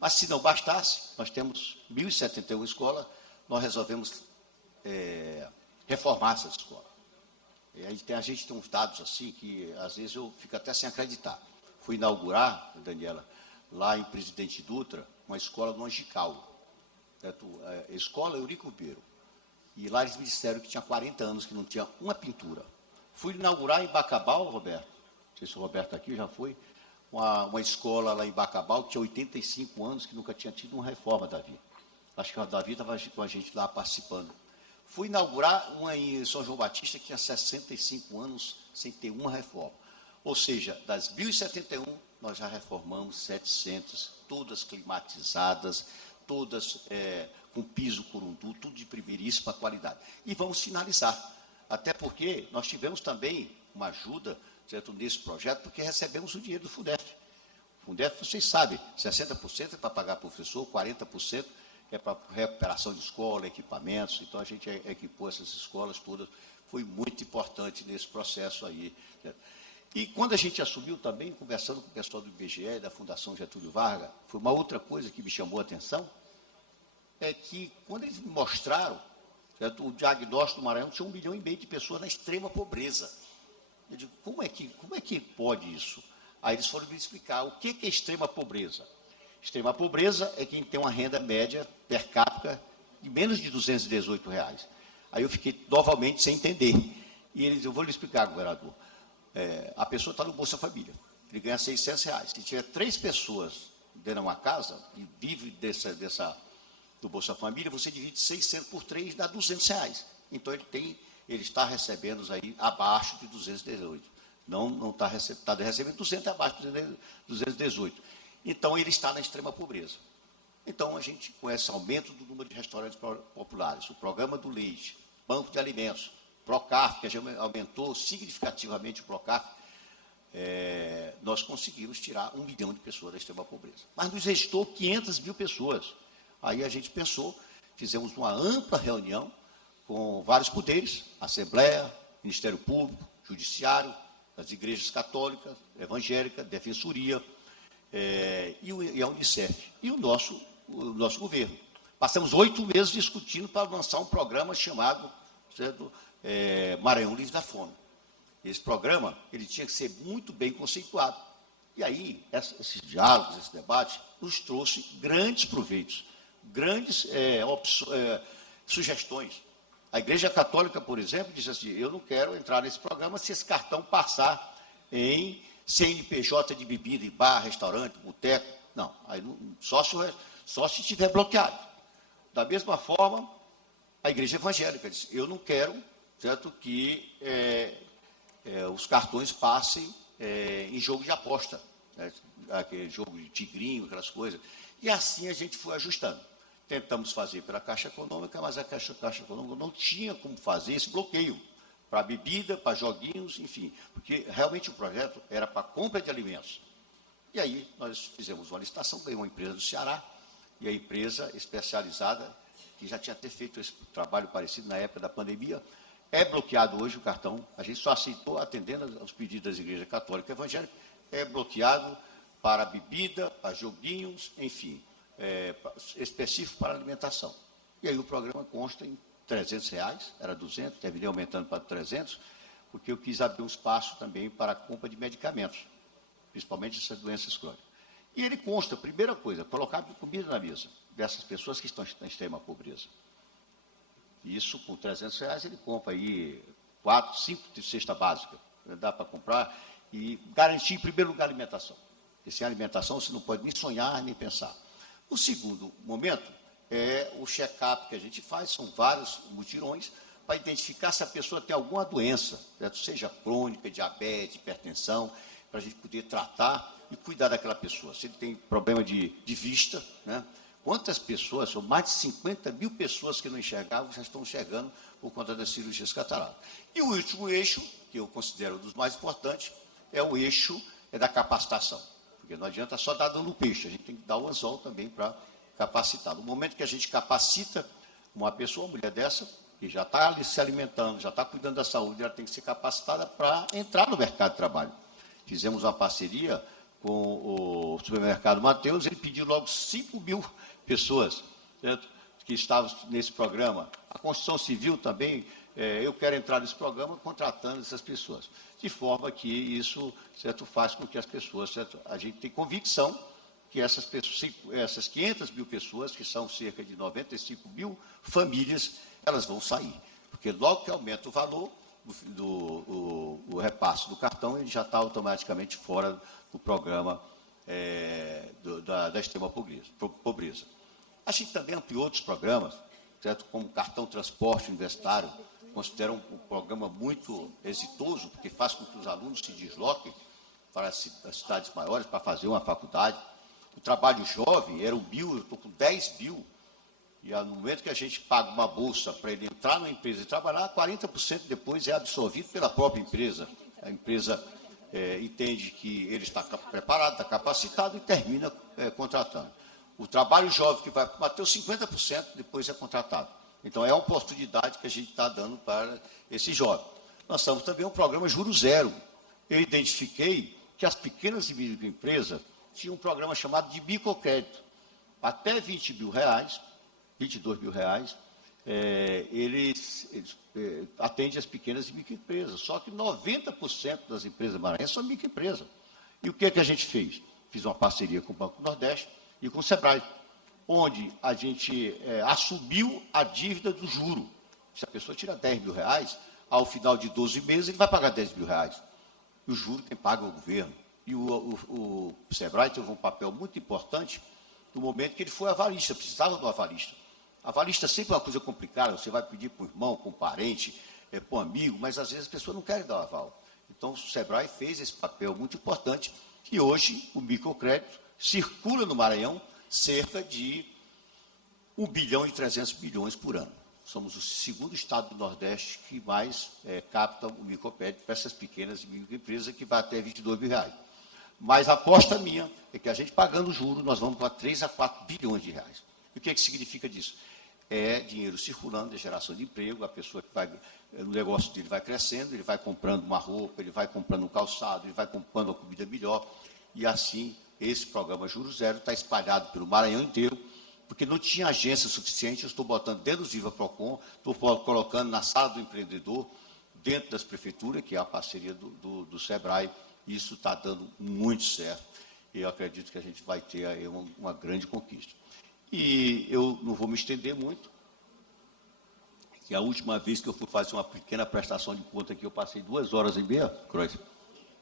Mas, se não bastasse, nós temos 1.071 escolas, nós resolvemos reformar essas escolas. A gente tem uns dados assim que, às vezes, eu fico até sem acreditar. Fui inaugurar, Daniela, lá em Presidente Dutra, uma escola no Angical, escola Eurico Ribeiro. E lá eles me disseram que tinha 40 anos que não tinha uma pintura. Fui inaugurar em Bacabal, Roberto, não sei se o Roberto aqui já foi, uma escola lá em Bacabal que tinha 85 anos, que nunca tinha tido uma reforma, Davi. Acho que o Davi estava com a gente lá participando. Fui inaugurar uma em São João Batista que tinha 65 anos sem ter uma reforma. Ou seja, das 1.071, nós já reformamos 700, todas climatizadas, todas com piso corundu, tudo de primeiríssima qualidade. E vamos finalizar. Até porque nós tivemos também uma ajuda, certo, nesse projeto, porque recebemos o dinheiro do Fundef. O Fundef, vocês sabem, 60% é para pagar professor, 40% é para recuperação de escola, equipamentos. Então, a gente equipou essas escolas todas. Foi muito importante nesse processo aí. Certo? E quando a gente assumiu também, conversando com o pessoal do IBGE e da Fundação Getúlio Vargas, foi uma outra coisa que me chamou a atenção, é que quando eles me mostraram, certo, o diagnóstico do Maranhão tinha 1,5 milhão de pessoas na extrema pobreza. Eu digo, como é que pode isso? Aí eles foram me explicar o que é extrema pobreza. Extrema pobreza é quem tem uma renda média per capita de menos de R$218. Aí eu fiquei novamente sem entender. E eles, eu vou lhe explicar, governador. A pessoa está no Bolsa Família, ele ganha R$600. Se tiver 3 pessoas dentro de uma casa e vive do Bolsa Família, você divide 600 por 3, dá R$200. Então ele está recebendo aí abaixo de 218. Não está recebendo 200 abaixo de 218. Então ele está na extrema pobreza. Então a gente, com esse aumento do número de restaurantes populares, o programa do leite, banco de alimentos, Procarf, que a gente aumentou significativamente o Procarf, nós conseguimos tirar 1 milhão de pessoas da extrema pobreza. Mas nos restou 500 mil pessoas. Aí a gente pensou, fizemos uma ampla reunião com vários poderes, Assembleia, Ministério Público, Judiciário, as igrejas católicas, evangélica, Defensoria, e a Unicef, e o nosso governo. Passamos 8 meses discutindo para lançar um programa chamado, certo, Maranhão Livre da Fome. Esse programa ele tinha que ser muito bem conceituado. E aí, esses diálogos, esse debate, nos trouxe grandes proveitos, grandes sugestões. A Igreja Católica, por exemplo, disse assim, eu não quero entrar nesse programa se esse cartão passar em CNPJ de bebida, em bar, restaurante, boteco. Não, aí só se estiver bloqueado. Da mesma forma, a Igreja Evangélica disse, eu não quero, certo, que os cartões passem em jogo de aposta, né, aquele jogo de tigrinho, aquelas coisas. E assim a gente foi ajustando. Tentamos fazer pela Caixa Econômica, mas a Caixa Econômica não tinha como fazer esse bloqueio para bebida, para joguinhos, enfim, porque realmente o projeto era para compra de alimentos. E aí nós fizemos uma licitação, ganhou uma empresa do Ceará, e a empresa especializada, que já tinha feito esse trabalho parecido na época da pandemia, é bloqueado hoje o cartão, a gente só aceitou atendendo aos pedidos das igrejas católicas e evangélicas, é bloqueado para bebida, para joguinhos, enfim, específico para alimentação. E aí o programa consta em R$300, era 200, terminei aumentando para 300, porque eu quis abrir um espaço também para a compra de medicamentos, principalmente essas doenças crônicas. E ele consta, primeira coisa, colocar comida na mesa dessas pessoas que estão na extrema pobreza. Isso, por R$300, ele compra aí 4, 5 de cesta básica, dá para comprar e garantir, em primeiro lugar, a alimentação. Porque sem alimentação você não pode nem sonhar, nem pensar. O segundo momento é o check-up que a gente faz, são vários mutirões, para identificar se a pessoa tem alguma doença, certo? Seja crônica, diabetes, hipertensão, para a gente poder tratar e cuidar daquela pessoa. Se ele tem problema de vista, né? Quantas pessoas, são mais de 50 mil pessoas que não enxergavam, já estão enxergando por conta das cirurgias catarata. E o último eixo, que eu considero um dos mais importantes, é o eixo da capacitação. Porque não adianta só dar dando peixe, a gente tem que dar o anzol também para capacitar. No momento que a gente capacita uma pessoa, uma mulher dessa, que já está se alimentando, já está cuidando da saúde, ela tem que ser capacitada para entrar no mercado de trabalho. Fizemos uma parceria com o supermercado Mateus, ele pediu logo 5 mil pessoas, certo? Que estavam nesse programa. A construção civil também, eu quero entrar nesse programa contratando essas pessoas. De forma que isso, certo, faz com que as pessoas, certo, a gente tem convicção que essas 500 mil pessoas, que são cerca de 95 mil famílias, elas vão sair. Porque logo que aumenta o valor do repasse do cartão, ele já está automaticamente fora do programa da extrema pobreza. A gente também ampliou outros programas, certo? Como o cartão transporte universitário, considero um programa muito exitoso, porque faz com que os alunos se desloquem para as cidades maiores para fazer uma faculdade. O trabalho jovem era 1 mil, eu estou com 10 mil, e no momento que a gente paga uma bolsa para ele entrar na empresa e trabalhar, 40% depois é absorvido pela própria empresa. A empresa entende que ele está preparado, está capacitado e termina contratando. O trabalho jovem que vai bater os 50%, depois é contratado. Então, é uma oportunidade que a gente está dando para esse jovem. Nós temos também um programa Juro Zero. Eu identifiquei que as pequenas e microempresas tinham um programa chamado de microcrédito. Até 20 mil reais, 22 mil reais, eles atendem as pequenas e microempresas. Só que 90% das empresas maranhenses são microempresas. E o que a gente fez? Fiz uma parceria com o Banco do Nordeste e com o Sebrae, onde a gente assumiu a dívida do juro. Se a pessoa tira 10 mil reais, ao final de 12 meses, ele vai pagar 10 mil reais. E o juro quem paga é o governo. E o Sebrae teve um papel muito importante no momento que ele foi avalista, precisava do avalista. Avalista sempre é uma coisa complicada, você vai pedir para o irmão, para um parente, para um amigo, mas às vezes as pessoas não querem dar o aval. Então, o Sebrae fez esse papel muito importante e hoje o microcrédito circula no Maranhão cerca de 1 bilhão e 300 milhões por ano. Somos o segundo estado do Nordeste que mais capta o microcrédito para essas pequenas e microempresas, que vai até 22 mil reais. Mas a aposta minha é que a gente pagando juros, nós vamos para 3 a 4 bilhões de reais. E o que significa disso? É dinheiro circulando, é geração de emprego, a pessoa que vai, o negócio dele vai crescendo, ele vai comprando uma roupa, ele vai comprando um calçado, ele vai comprando uma comida melhor, e assim esse programa Juros Zero está espalhado pelo Maranhão inteiro, porque não tinha agência suficiente. Eu estou botando dentro do Viva Procon, estou colocando na sala do empreendedor, dentro das prefeituras, que é a parceria do Sebrae, e isso está dando muito certo, e eu acredito que a gente vai ter aí uma grande conquista. E eu não vou me estender muito, que a última vez que eu fui fazer uma pequena prestação de conta aqui, eu passei 2 horas e meia, Croix.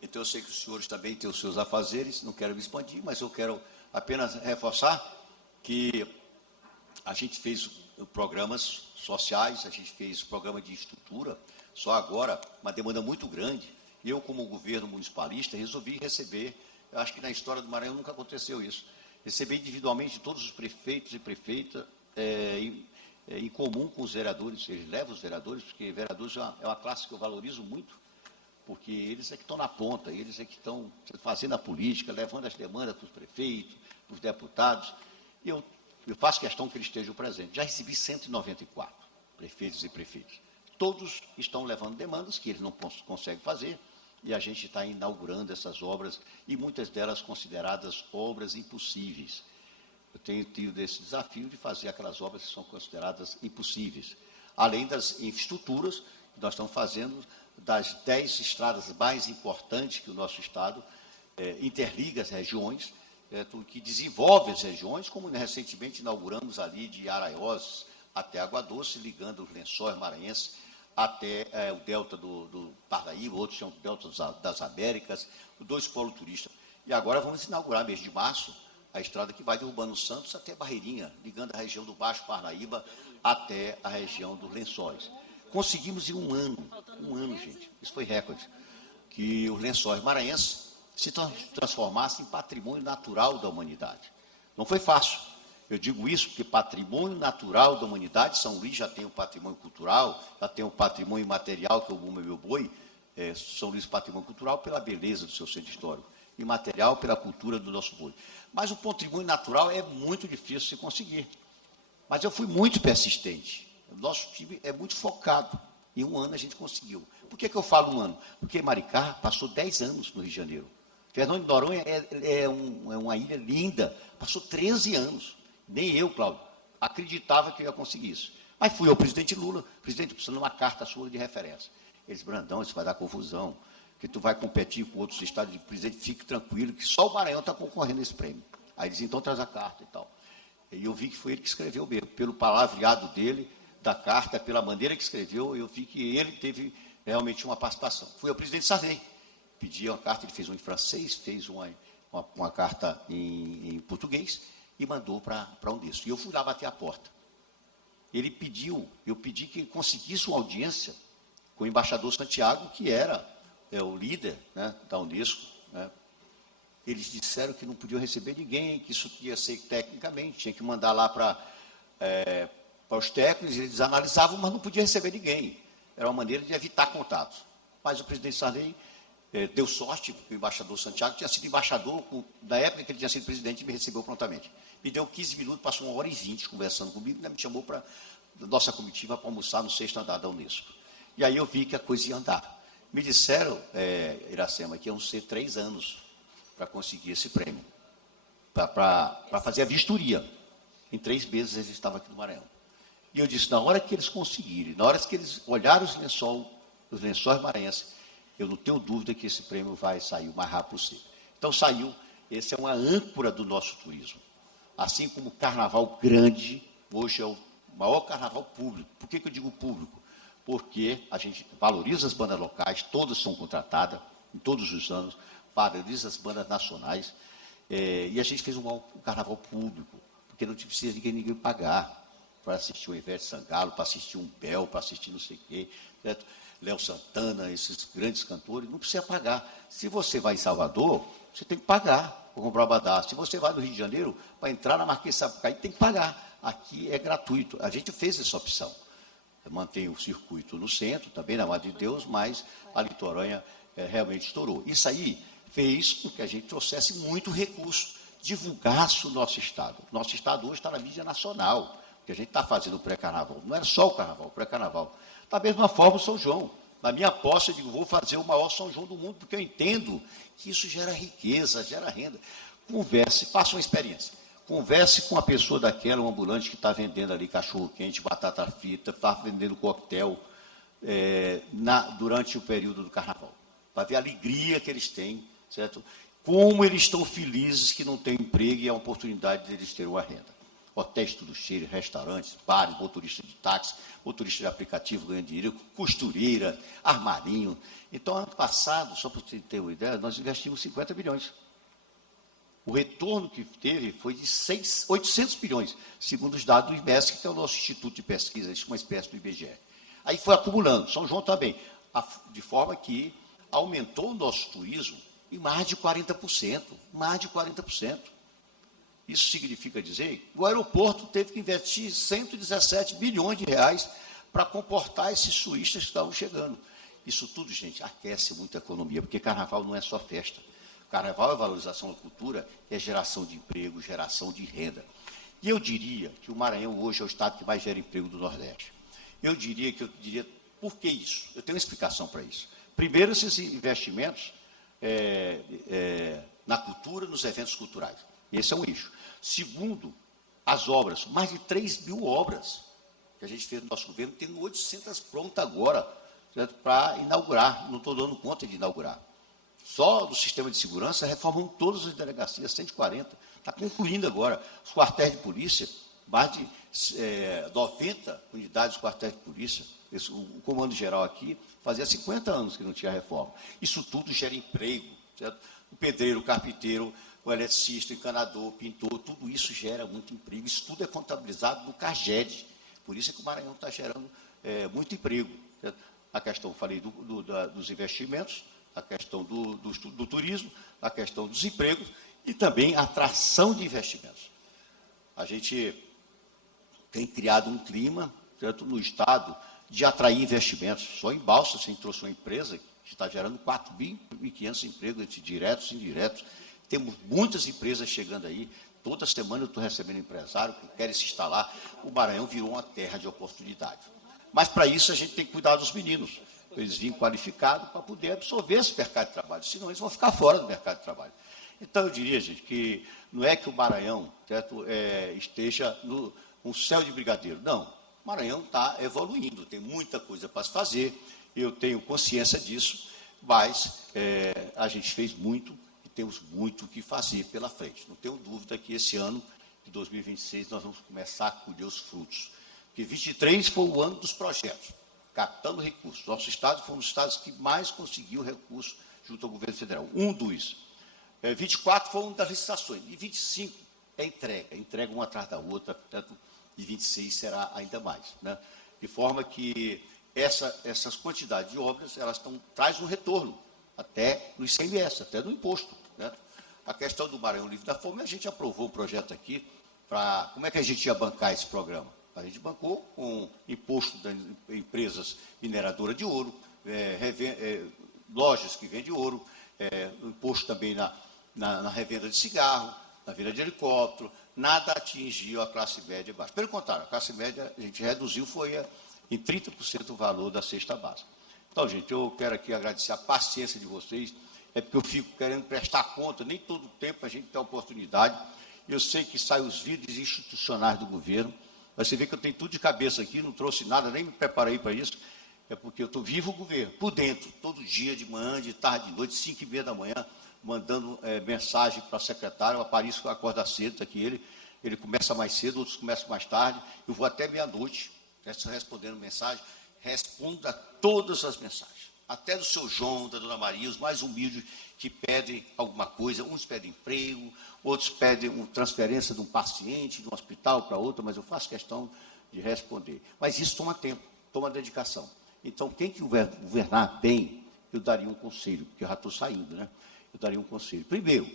Então, eu sei que os senhores também têm os seus afazeres, não quero me expandir, mas eu quero apenas reforçar que a gente fez programas sociais, a gente fez programa de estrutura, só agora, uma demanda muito grande. Eu, como governo municipalista, resolvi receber, eu acho que na história do Maranhão nunca aconteceu isso, receber individualmente todos os prefeitos e prefeitas, em comum com os vereadores. Eles levam os vereadores, porque vereadores é uma classe que eu valorizo muito, porque eles é que estão na ponta, eles é que estão fazendo a política, levando as demandas para os prefeitos, para os deputados. Eu faço questão que eles estejam presentes. Já recebi 194 prefeitos e prefeitas. Todos estão levando demandas que eles não conseguem fazer, e a gente está inaugurando essas obras, e muitas delas consideradas obras impossíveis. Eu tenho tido esse desafio de fazer aquelas obras que são consideradas impossíveis. Além das infraestruturas que nós estamos fazendo, das 10 estradas mais importantes que o nosso Estado interliga as regiões, que desenvolve as regiões, como recentemente inauguramos ali de Araiós até Água Doce, ligando os Lençóis maranhenses até o delta do Parnaíba, outros são o delta das Américas, os 2 polos turísticos. E agora vamos inaugurar, mês de março, a estrada que vai de Urbano Santos até Barreirinha, ligando a região do Baixo Parnaíba até a região dos Lençóis. Conseguimos em um ano, gente, isso foi recorde, que os Lençóis maranhenses se transformassem em patrimônio natural da humanidade. Não foi fácil. Eu digo isso porque patrimônio natural da humanidade, São Luís já tem um patrimônio cultural, já tem um patrimônio imaterial, que é o Bumba Meu Boi. São Luís patrimônio cultural pela beleza do seu centro histórico, imaterial pela cultura do nosso boi. Mas o patrimônio natural é muito difícil de se conseguir. Mas eu fui muito persistente. O nosso time é muito focado. Em um ano a gente conseguiu. Por que eu falo um ano? Porque Maricá passou 10 anos no Rio de Janeiro. Fernando de Noronha é uma ilha linda. Passou 13 anos. Nem eu, Cláudio, acreditava que eu ia conseguir isso. Mas fui ao presidente Lula. Presidente, precisando de uma carta sua de referência. Ele disse, Brandão, isso vai dar confusão. Que tu vai competir com outros estados. Presidente, fique tranquilo, que só o Maranhão está concorrendo a esse prêmio. Aí ele disse, então traz a carta e tal. E eu vi que foi ele que escreveu mesmo. Pelo palavreado dele, da carta, pela maneira que escreveu, eu vi que ele teve realmente uma participação. Fui ao presidente Sarney, pedi uma carta, ele fez uma em francês, fez uma carta em português e mandou para a Unesco. E eu fui lá bater a porta. Ele pediu, eu pedi que conseguisse uma audiência com o embaixador Santiago, que era o líder, né, da Unesco. Né. Eles disseram que não podiam receber ninguém, que isso ia ser tecnicamente, tinha que mandar lá para os técnicos, eles analisavam, mas não podia receber ninguém. Era uma maneira de evitar contatos. Mas o presidente Sarney deu sorte, porque o embaixador Santiago tinha sido embaixador, da época que ele tinha sido presidente, e me recebeu prontamente. Me deu 15 minutos, passou 1h20 conversando comigo, e me chamou para nossa comitiva para almoçar no 6º andar da Unesco. E aí eu vi que a coisa ia andar. Me disseram, Iracema, que iam ser 3 anos para conseguir esse prêmio, para fazer a vistoria. Em 3 meses eles estavam aqui no Maranhão. E eu disse, na hora que eles conseguirem, na hora que eles olharem os lençóis maranhenses, eu não tenho dúvida que esse prêmio vai sair o mais rápido possível. Então saiu, esse é uma âncora do nosso turismo. Assim como o carnaval grande, hoje é o maior carnaval público. Por que eu digo público? Porque a gente valoriza as bandas locais, todas são contratadas, em todos os anos, valoriza as bandas nacionais, e a gente fez um carnaval público, porque não precisa de ninguém pagar para assistir o Ivete Sangalo, para assistir um Bel, para assistir não sei o quê, certo? Léo Santana, esses grandes cantores, não precisa pagar. Se você vai em Salvador, você tem que pagar para comprar o abadá. Se você vai no Rio de Janeiro, para entrar na Marquês de Sapucaí, tem que pagar. Aqui é gratuito. A gente fez essa opção. Mantém o circuito no centro, também na Madre de Deus, mas a litorânea realmente estourou. Isso aí fez com que a gente trouxesse muito recurso, divulgasse o nosso estado. O nosso estado hoje está na mídia nacional, que a gente está fazendo o pré-carnaval. Não era só o carnaval, o pré-carnaval. Da mesma forma o São João. Na minha posse, eu digo, vou fazer o maior São João do mundo, porque eu entendo que isso gera riqueza, gera renda. Converse, faça uma experiência. Converse com a pessoa daquela, um ambulante que está vendendo ali cachorro-quente, batata frita, está vendendo coquetel durante o período do carnaval. Para ver a alegria que eles têm, certo? Como eles estão felizes que não têm emprego e a oportunidade de eles terem uma renda. Hotéis tudo cheio, restaurantes, bares, motoristas de táxi, motorista de aplicativo ganhando dinheiro, costureira, armarinho. Então, ano passado, só para você ter uma ideia, nós investimos 50 bilhões. O retorno que teve foi de 800 bilhões, segundo os dados do IBESC, que é o nosso instituto de pesquisa, isso é uma espécie do IBGE. Aí foi acumulando, São João também, de forma que aumentou o nosso turismo em mais de 40%, mais de 40%. Isso significa dizer que o aeroporto teve que investir 117 bilhões de reais para comportar esses turistas que estavam chegando. Isso tudo, gente, aquece muito a economia, porque carnaval não é só festa. Carnaval é valorização da cultura, é geração de emprego, geração de renda. E eu diria que o Maranhão hoje é o estado que mais gera emprego do Nordeste. Eu diria, por que isso? Eu tenho uma explicação para isso. Primeiro, esses investimentos na cultura, nos eventos culturais. Esse é um eixo. Segundo, as obras, mais de 3 mil obras que a gente fez no nosso governo, tendo 800 prontas agora, para inaugurar, não estou dando conta de inaugurar. Só do sistema de segurança, reformando todas as delegacias, 140, está concluindo agora. Os quartéis de polícia, mais de 90 unidades de quartéis de polícia, o comando geral aqui, fazia 50 anos que não tinha reforma. Isso tudo gera emprego, certo? O pedreiro, o carpinteiro, o eletricista, o encanador, o pintor, tudo isso gera muito emprego. Isso tudo é contabilizado no CAGED. Por isso é que o Maranhão está gerando muito emprego. Certo? A questão, falei, dos investimentos, a questão do turismo, a questão dos empregos e também a atração de investimentos. A gente tem criado um clima, certo, no Estado de atrair investimentos. Só em Balsas, a gente trouxe uma empresa que está gerando 4.500 empregos, entre diretos e indiretos. Temos muitas empresas chegando aí. Toda semana eu estou recebendo empresário que querem se instalar. O Maranhão virou uma terra de oportunidade. Mas, para isso, a gente tem que cuidar dos meninos. Eles vêm qualificados para poder absorver esse mercado de trabalho. Senão, eles vão ficar fora do mercado de trabalho. Então, eu diria, gente, que não é que o Maranhão, certo, esteja no céu de brigadeiro. Não. O Maranhão está evoluindo. Tem muita coisa para se fazer. Eu tenho consciência disso. Mas a gente fez muito. Temos muito o que fazer pela frente. Não tenho dúvida que esse ano de 2026 nós vamos começar a colher os frutos. Porque 23 foi o ano dos projetos, captando recursos. Nosso estado foi um dos estados que mais conseguiu recursos junto ao governo federal. 24 foi um das licitações. E 25 é entrega uma atrás da outra, portanto, e 26 será ainda mais. Né? De forma que essas quantidades de obras, elas trazem um retorno, até no ICMS, até no imposto. Né? A questão do Maranhão Livre da Fome, a gente aprovou o projeto aqui para... Como é que a gente ia bancar esse programa? A gente bancou com imposto das empresas mineradoras de ouro, lojas que vendem ouro, imposto também na revenda de cigarro, na venda de helicóptero. Nada atingiu a classe média baixa. Pelo contrário, a classe média a gente reduziu, foi em 30% o valor da cesta básica. Então, gente, eu quero aqui agradecer a paciência de vocês, porque eu fico querendo prestar conta, nem todo tempo a gente tem a oportunidade. Eu sei que saem os vídeos institucionais do governo, mas você vê que eu tenho tudo de cabeça aqui, não trouxe nada, nem me preparei para isso, é porque eu estou vivo o governo, por dentro, todo dia, de manhã, de tarde, de noite, 5h30 da manhã, mandando mensagem para o secretário. O Aparício acorda cedo, está aqui ele começa mais cedo, outros começam mais tarde, eu vou até meia-noite, respondendo mensagem. Responda todas as mensagens, até do seu João, da dona Maria, os mais humildes que pedem alguma coisa. Uns pedem emprego, outros pedem uma transferência de um paciente de um hospital para outro, mas eu faço questão de responder. Mas isso toma tempo, toma dedicação. Então, quem que governar bem, eu daria um conselho, porque eu já estou saindo, né? Eu daria um conselho. Primeiro,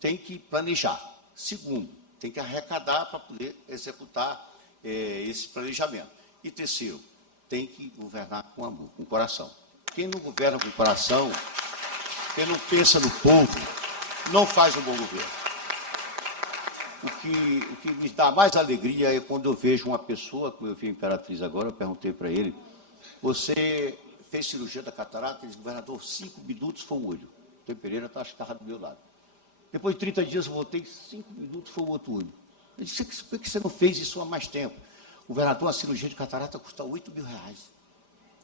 tem que planejar. Segundo, tem que arrecadar para poder executar esse planejamento. E terceiro, tem que governar com amor, com coração. Quem não governa com coração, quem não pensa no povo, não faz um bom governo. O que me dá mais alegria é quando eu vejo uma pessoa, como eu vi a Imperatriz agora, eu perguntei para ele, você fez cirurgia da catarata? Ele disse, governador, 5 minutos foi um olho. O Tem Pereira estava do meu lado. Depois de 30 dias eu voltei, 5 minutos foi o outro olho. Eu disse, por que você não fez isso há mais tempo? Governador, a cirurgia de catarata custa R$8.000.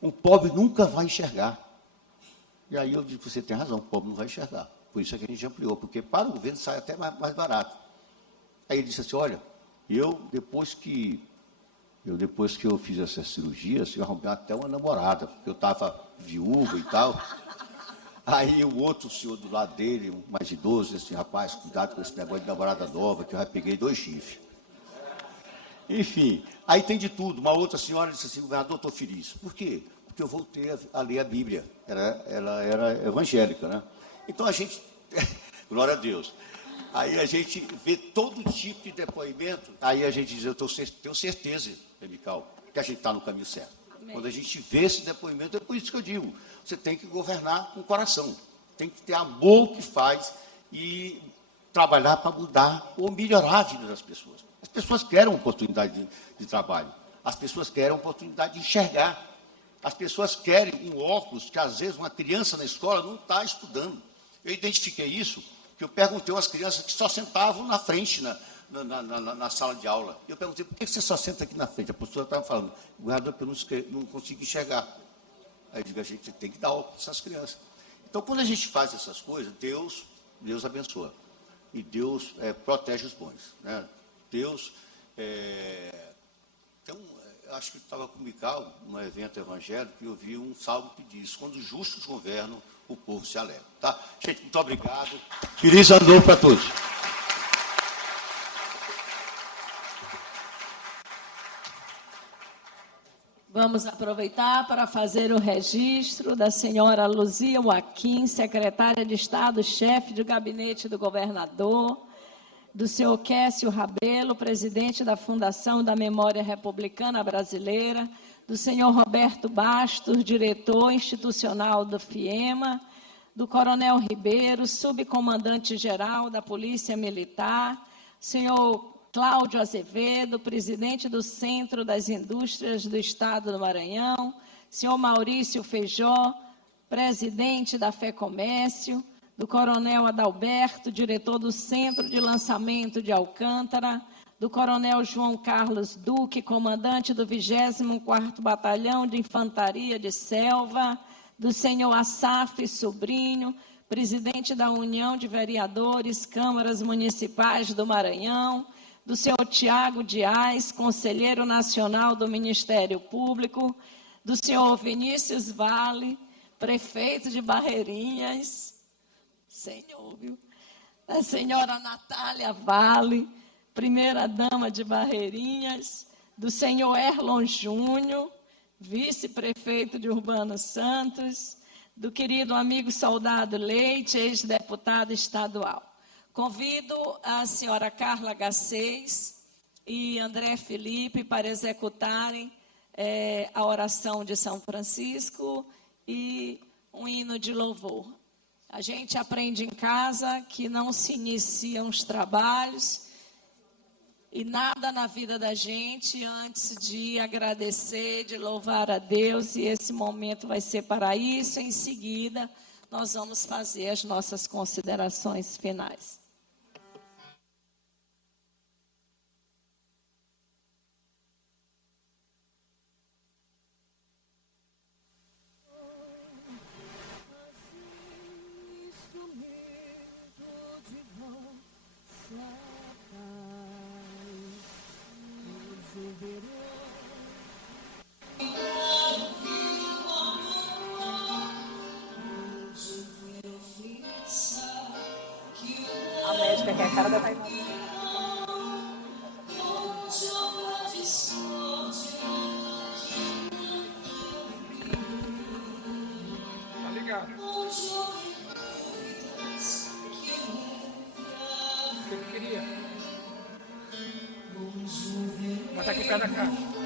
Um pobre nunca vai enxergar. E aí eu disse, você tem razão, o pobre não vai enxergar. Por isso é que a gente ampliou, porque para o governo sai até mais barato. Aí ele disse assim, olha, depois que eu fiz essa cirurgia, eu arrumei até uma namorada, porque eu estava viúva e tal. Aí o outro senhor do lado dele, um mais idoso, disse assim, rapaz, cuidado com esse negócio de namorada nova, que eu já peguei 2 chifres. Enfim, aí tem de tudo. Uma outra senhora disse assim, governador, estou feliz. Por quê? Porque eu voltei a ler a Bíblia. Ela era evangélica, né? Então a gente, glória a Deus, aí a gente vê todo tipo de depoimento, aí a gente diz, eu tenho certeza, Mical, que a gente está no caminho certo. Amém. Quando a gente vê esse depoimento, é por isso que eu digo, você tem que governar com o coração, tem que ter amor que faz e trabalhar para mudar ou melhorar a vida das pessoas. As pessoas querem uma oportunidade de trabalho, as pessoas querem uma oportunidade de enxergar, as pessoas querem um óculos que, às vezes, uma criança na escola não está estudando. Eu identifiquei isso, que eu perguntei a umas crianças que só sentavam na frente, na sala de aula. Eu perguntei, por que você só senta aqui na frente? A professora estava falando, governador, porque eu não consigo enxergar. Aí eu digo, a gente tem que dar óculos para essas crianças. Então, quando a gente faz essas coisas, Deus abençoa. E Deus protege os bons. Né? Deus... acho que estava com o Mical, num evento evangélico, e eu vi um salmo que diz, quando os justos governam, o povo se alegra. Tá? Gente, muito obrigado. Feliz ano novo para todos. Vamos aproveitar para fazer o registro da senhora Luzia Joaquim, secretária de Estado, chefe de gabinete do governador, do senhor Quécio Rabelo, presidente da Fundação da Memória Republicana Brasileira, do senhor Roberto Bastos, diretor institucional do FIEMA, do coronel Ribeiro, subcomandante-geral da Polícia Militar, senhor Cláudio Azevedo, presidente do Centro das Indústrias do Estado do Maranhão, senhor Maurício Feijó, presidente da FEComércio, do coronel Adalberto, diretor do Centro de Lançamento de Alcântara, do coronel João Carlos Duque, comandante do 24º Batalhão de Infantaria de Selva, do senhor Assaf Sobrinho, presidente da União de Vereadores, Câmaras Municipais do Maranhão, do senhor Tiago Dias, conselheiro nacional do Ministério Público, do senhor Vinícius Vale, prefeito de Barreirinhas, senhor, viu? Da senhora Natália Vale, primeira-dama de Barreirinhas, do senhor Erlon Júnior, vice-prefeito de Urbano Santos, do querido amigo Soldado Leite, ex-deputado estadual. Convido a senhora Carla Garcês e André Felipe para executarem a oração de São Francisco e um hino de louvor. A gente aprende em casa que não se iniciam os trabalhos e nada na vida da gente antes de agradecer, de louvar a Deus, e esse momento vai ser para isso. Em seguida, nós vamos fazer as nossas considerações finais. A médica que é a cara da Tainara. Tá ligado? O que você queria? Bota aqui perto da caixa.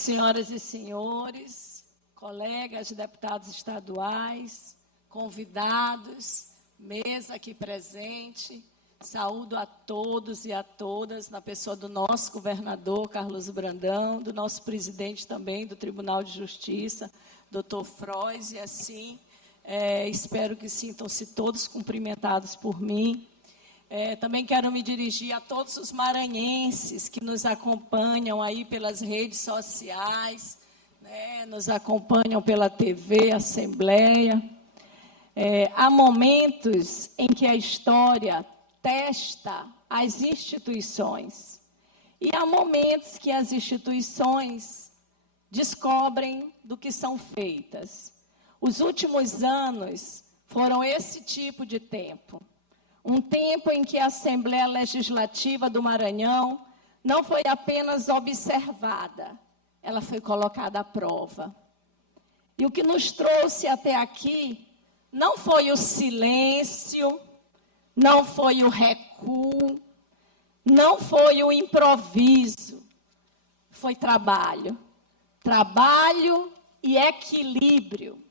Senhoras e senhores, colegas deputados estaduais, convidados, mesa aqui presente, saúdo a todos e a todas, na pessoa do nosso governador, Carlos Brandão, do nosso presidente também do Tribunal de Justiça, doutor Frois, e assim, espero que sintam-se todos cumprimentados por mim. Também quero me dirigir a todos os maranhenses que nos acompanham aí pelas redes sociais, né, nos acompanham pela TV, Assembleia. Há momentos em que a história testa as instituições e há momentos que as instituições descobrem do que são feitas. Os últimos anos foram esse tipo de tempo. Um tempo em que a Assembleia Legislativa do Maranhão não foi apenas observada, ela foi colocada à prova. E o que nos trouxe até aqui não foi o silêncio, não foi o recuo, não foi o improviso, foi trabalho. Trabalho e equilíbrio.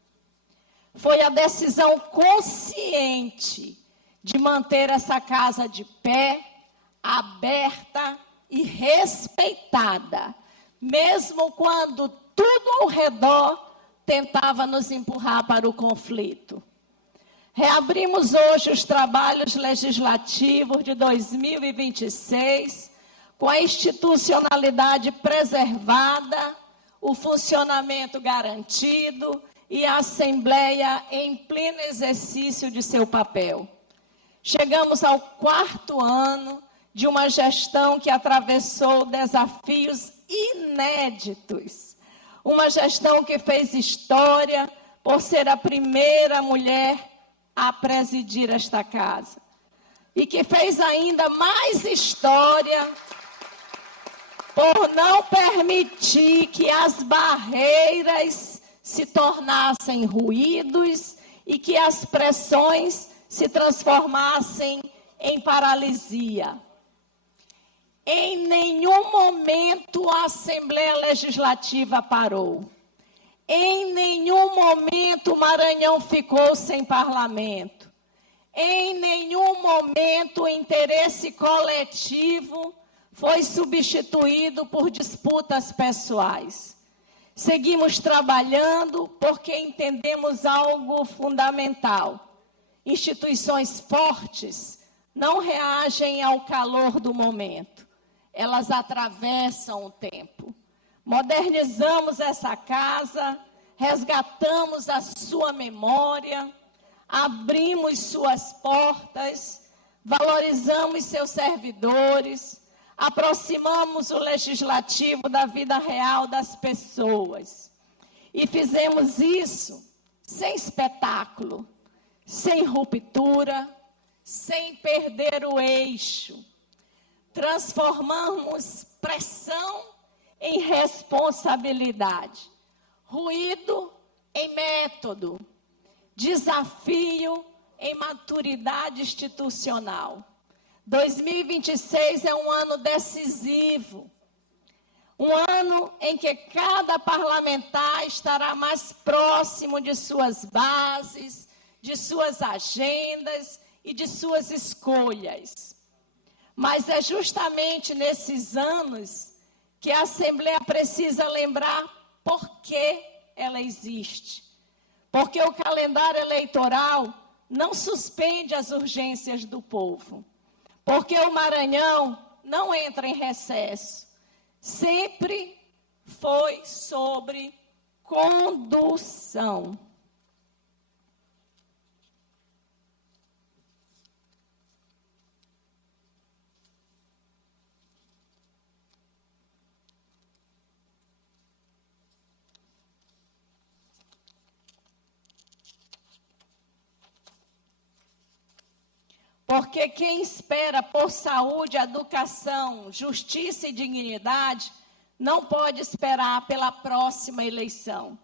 Foi a decisão consciente de manter essa casa de pé, aberta e respeitada, mesmo quando tudo ao redor tentava nos empurrar para o conflito. Reabrimos hoje os trabalhos legislativos de 2026, com a institucionalidade preservada, o funcionamento garantido e a Assembleia em pleno exercício de seu papel. Chegamos ao 4º ano de uma gestão que atravessou desafios inéditos. Uma gestão que fez história por ser a primeira mulher a presidir esta casa. E que fez ainda mais história por não permitir que as barreiras se tornassem ruídos e que as pressões se transformassem em paralisia. Em nenhum momento a Assembleia Legislativa parou. Em nenhum momento o Maranhão ficou sem parlamento. Em nenhum momento o interesse coletivo foi substituído por disputas pessoais. Seguimos trabalhando porque entendemos algo fundamental. Instituições fortes não reagem ao calor do momento. Elas atravessam o tempo. Modernizamos essa casa, resgatamos a sua memória, abrimos suas portas, valorizamos seus servidores, aproximamos o legislativo da vida real das pessoas. E fizemos isso sem espetáculo, sem ruptura, sem perder o eixo. Transformamos pressão em responsabilidade, ruído em método, desafio em maturidade institucional. 2026 é um ano decisivo, um ano em que cada parlamentar estará mais próximo de suas bases, de suas agendas e de suas escolhas. Mas é justamente nesses anos que a Assembleia precisa lembrar por que ela existe. Porque o calendário eleitoral não suspende as urgências do povo. Porque o Maranhão não entra em recesso. Sempre foi sobre condução. Porque quem espera por saúde, educação, justiça e dignidade, não pode esperar pela próxima eleição.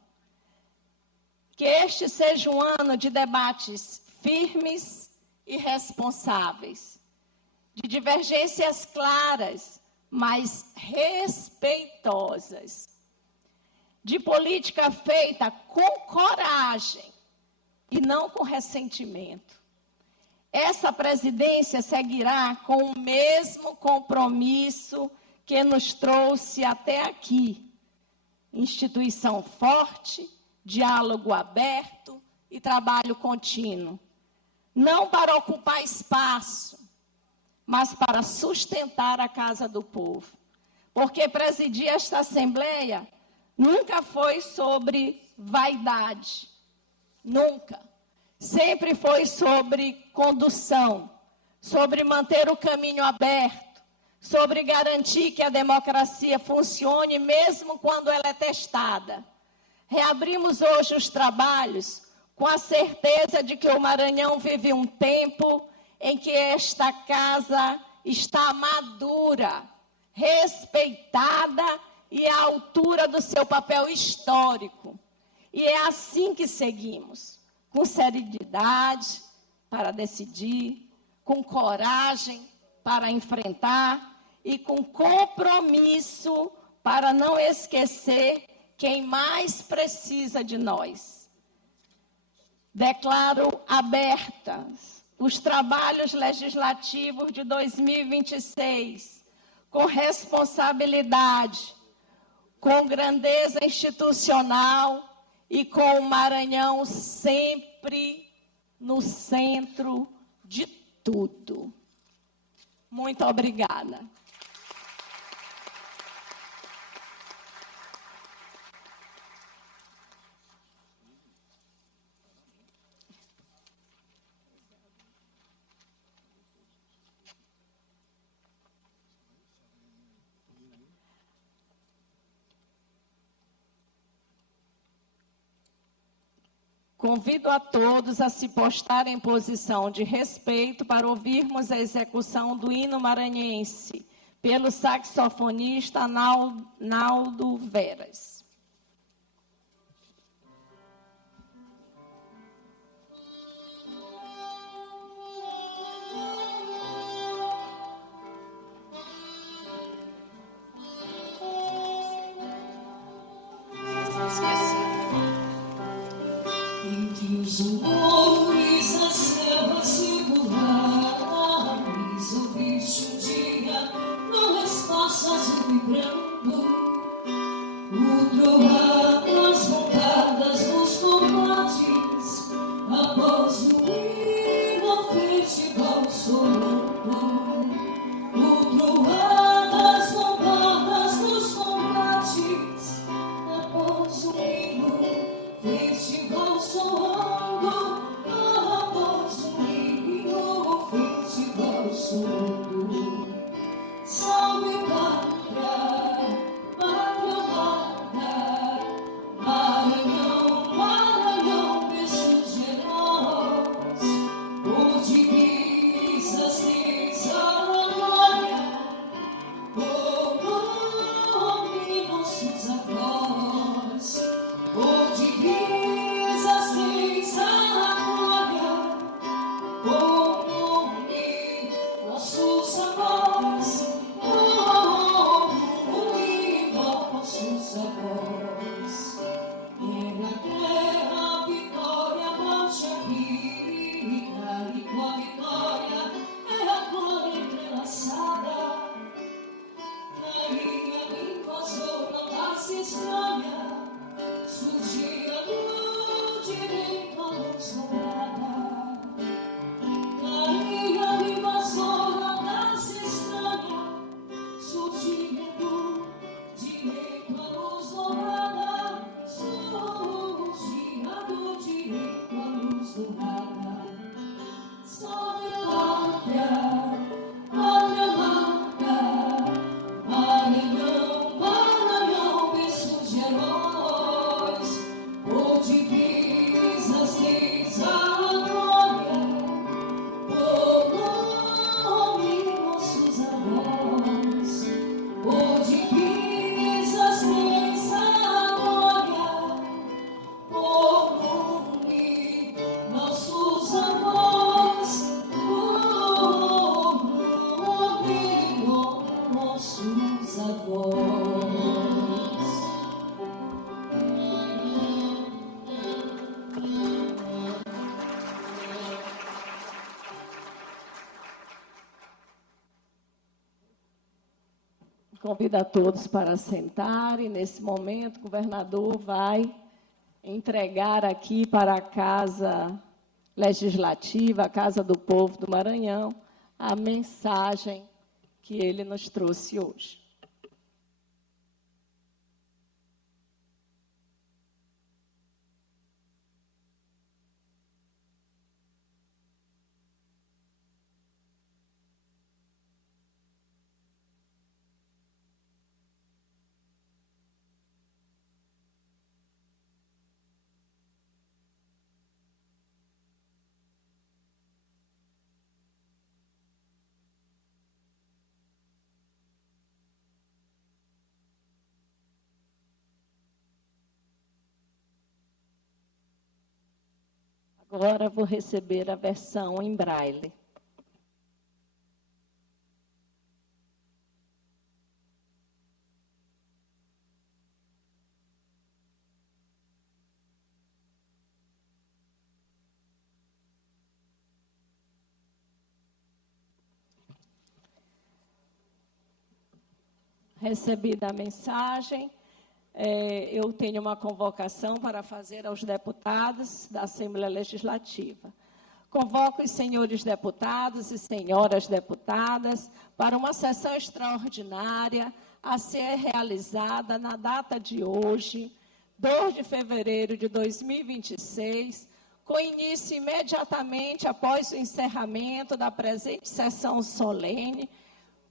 Que este seja um ano de debates firmes e responsáveis, de divergências claras, mas respeitosas. de política feita com coragem e não com ressentimento. Essa presidência seguirá com o mesmo compromisso que nos trouxe até aqui. Instituição forte, diálogo aberto e trabalho contínuo. Não para ocupar espaço, mas para sustentar a casa do povo. Porque presidir esta Assembleia nunca foi sobre vaidade. Nunca. Sempre foi sobre condução, sobre manter o caminho aberto, sobre garantir que a democracia funcione mesmo quando ela é testada. Reabrimos hoje os trabalhos com a certeza de que o Maranhão vive um tempo em que esta casa está madura, respeitada e à altura do seu papel histórico. E é assim que seguimos, com serenidade para decidir, com coragem para enfrentar e com compromisso para não esquecer quem mais precisa de nós. Declaro abertas os trabalhos legislativos de 2026, com responsabilidade, com grandeza institucional e com o Maranhão sempre no centro de tudo. Muito obrigada. Convido a todos a se postar em posição de respeito para ouvirmos a execução do hino maranhense pelo saxofonista Naldo Veras. Os amores, a selva circulares, ouviste um dia no espaço azul vibrando, o trovão das montadas nos combates, após o hino festival soando, o trovão das montadas nos combates, após o hino festival soando. Salve pátria, pátria amada, Maranhão, Maranhão, berço de heróis, onde divisas tens a glória, o nome nossos avós, onde divisas tens a glória, o nome nossos avós, nossos avós. É na terra a vitória, a morte, a vida, e com a vitória é a glória entrelaçada. Rainha invasora da cisterna, surgia do direito à luz dourada. Rainha invasora da cisterna, surgia do direito à luz dourada. Convido a todos para sentar e, nesse momento, o governador vai entregar aqui para a Casa Legislativa, a Casa do Povo do Maranhão, a mensagem que ele nos trouxe hoje. Agora vou receber a versão em braille. Recebida a mensagem, eu tenho uma convocação para fazer aos deputados da Assembleia Legislativa. Convoco os senhores deputados e senhoras deputadas para uma sessão extraordinária a ser realizada na data de hoje, 2 de fevereiro de 2026, com início imediatamente após o encerramento da presente sessão solene,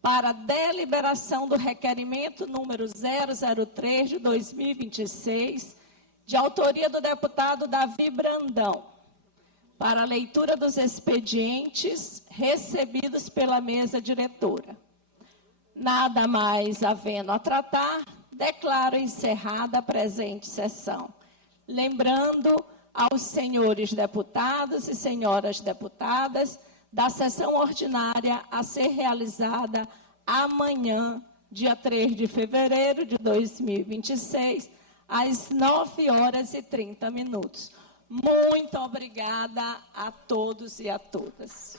para deliberação do requerimento número 003 de 2026, de autoria do deputado Davi Brandão, para a leitura dos expedientes recebidos pela mesa diretora. Nada mais havendo a tratar, declaro encerrada a presente sessão. Lembrando aos senhores deputados e senhoras deputadas da sessão ordinária a ser realizada amanhã, dia 3 de fevereiro de 2026, às 9h30. Muito obrigada a todos e a todas.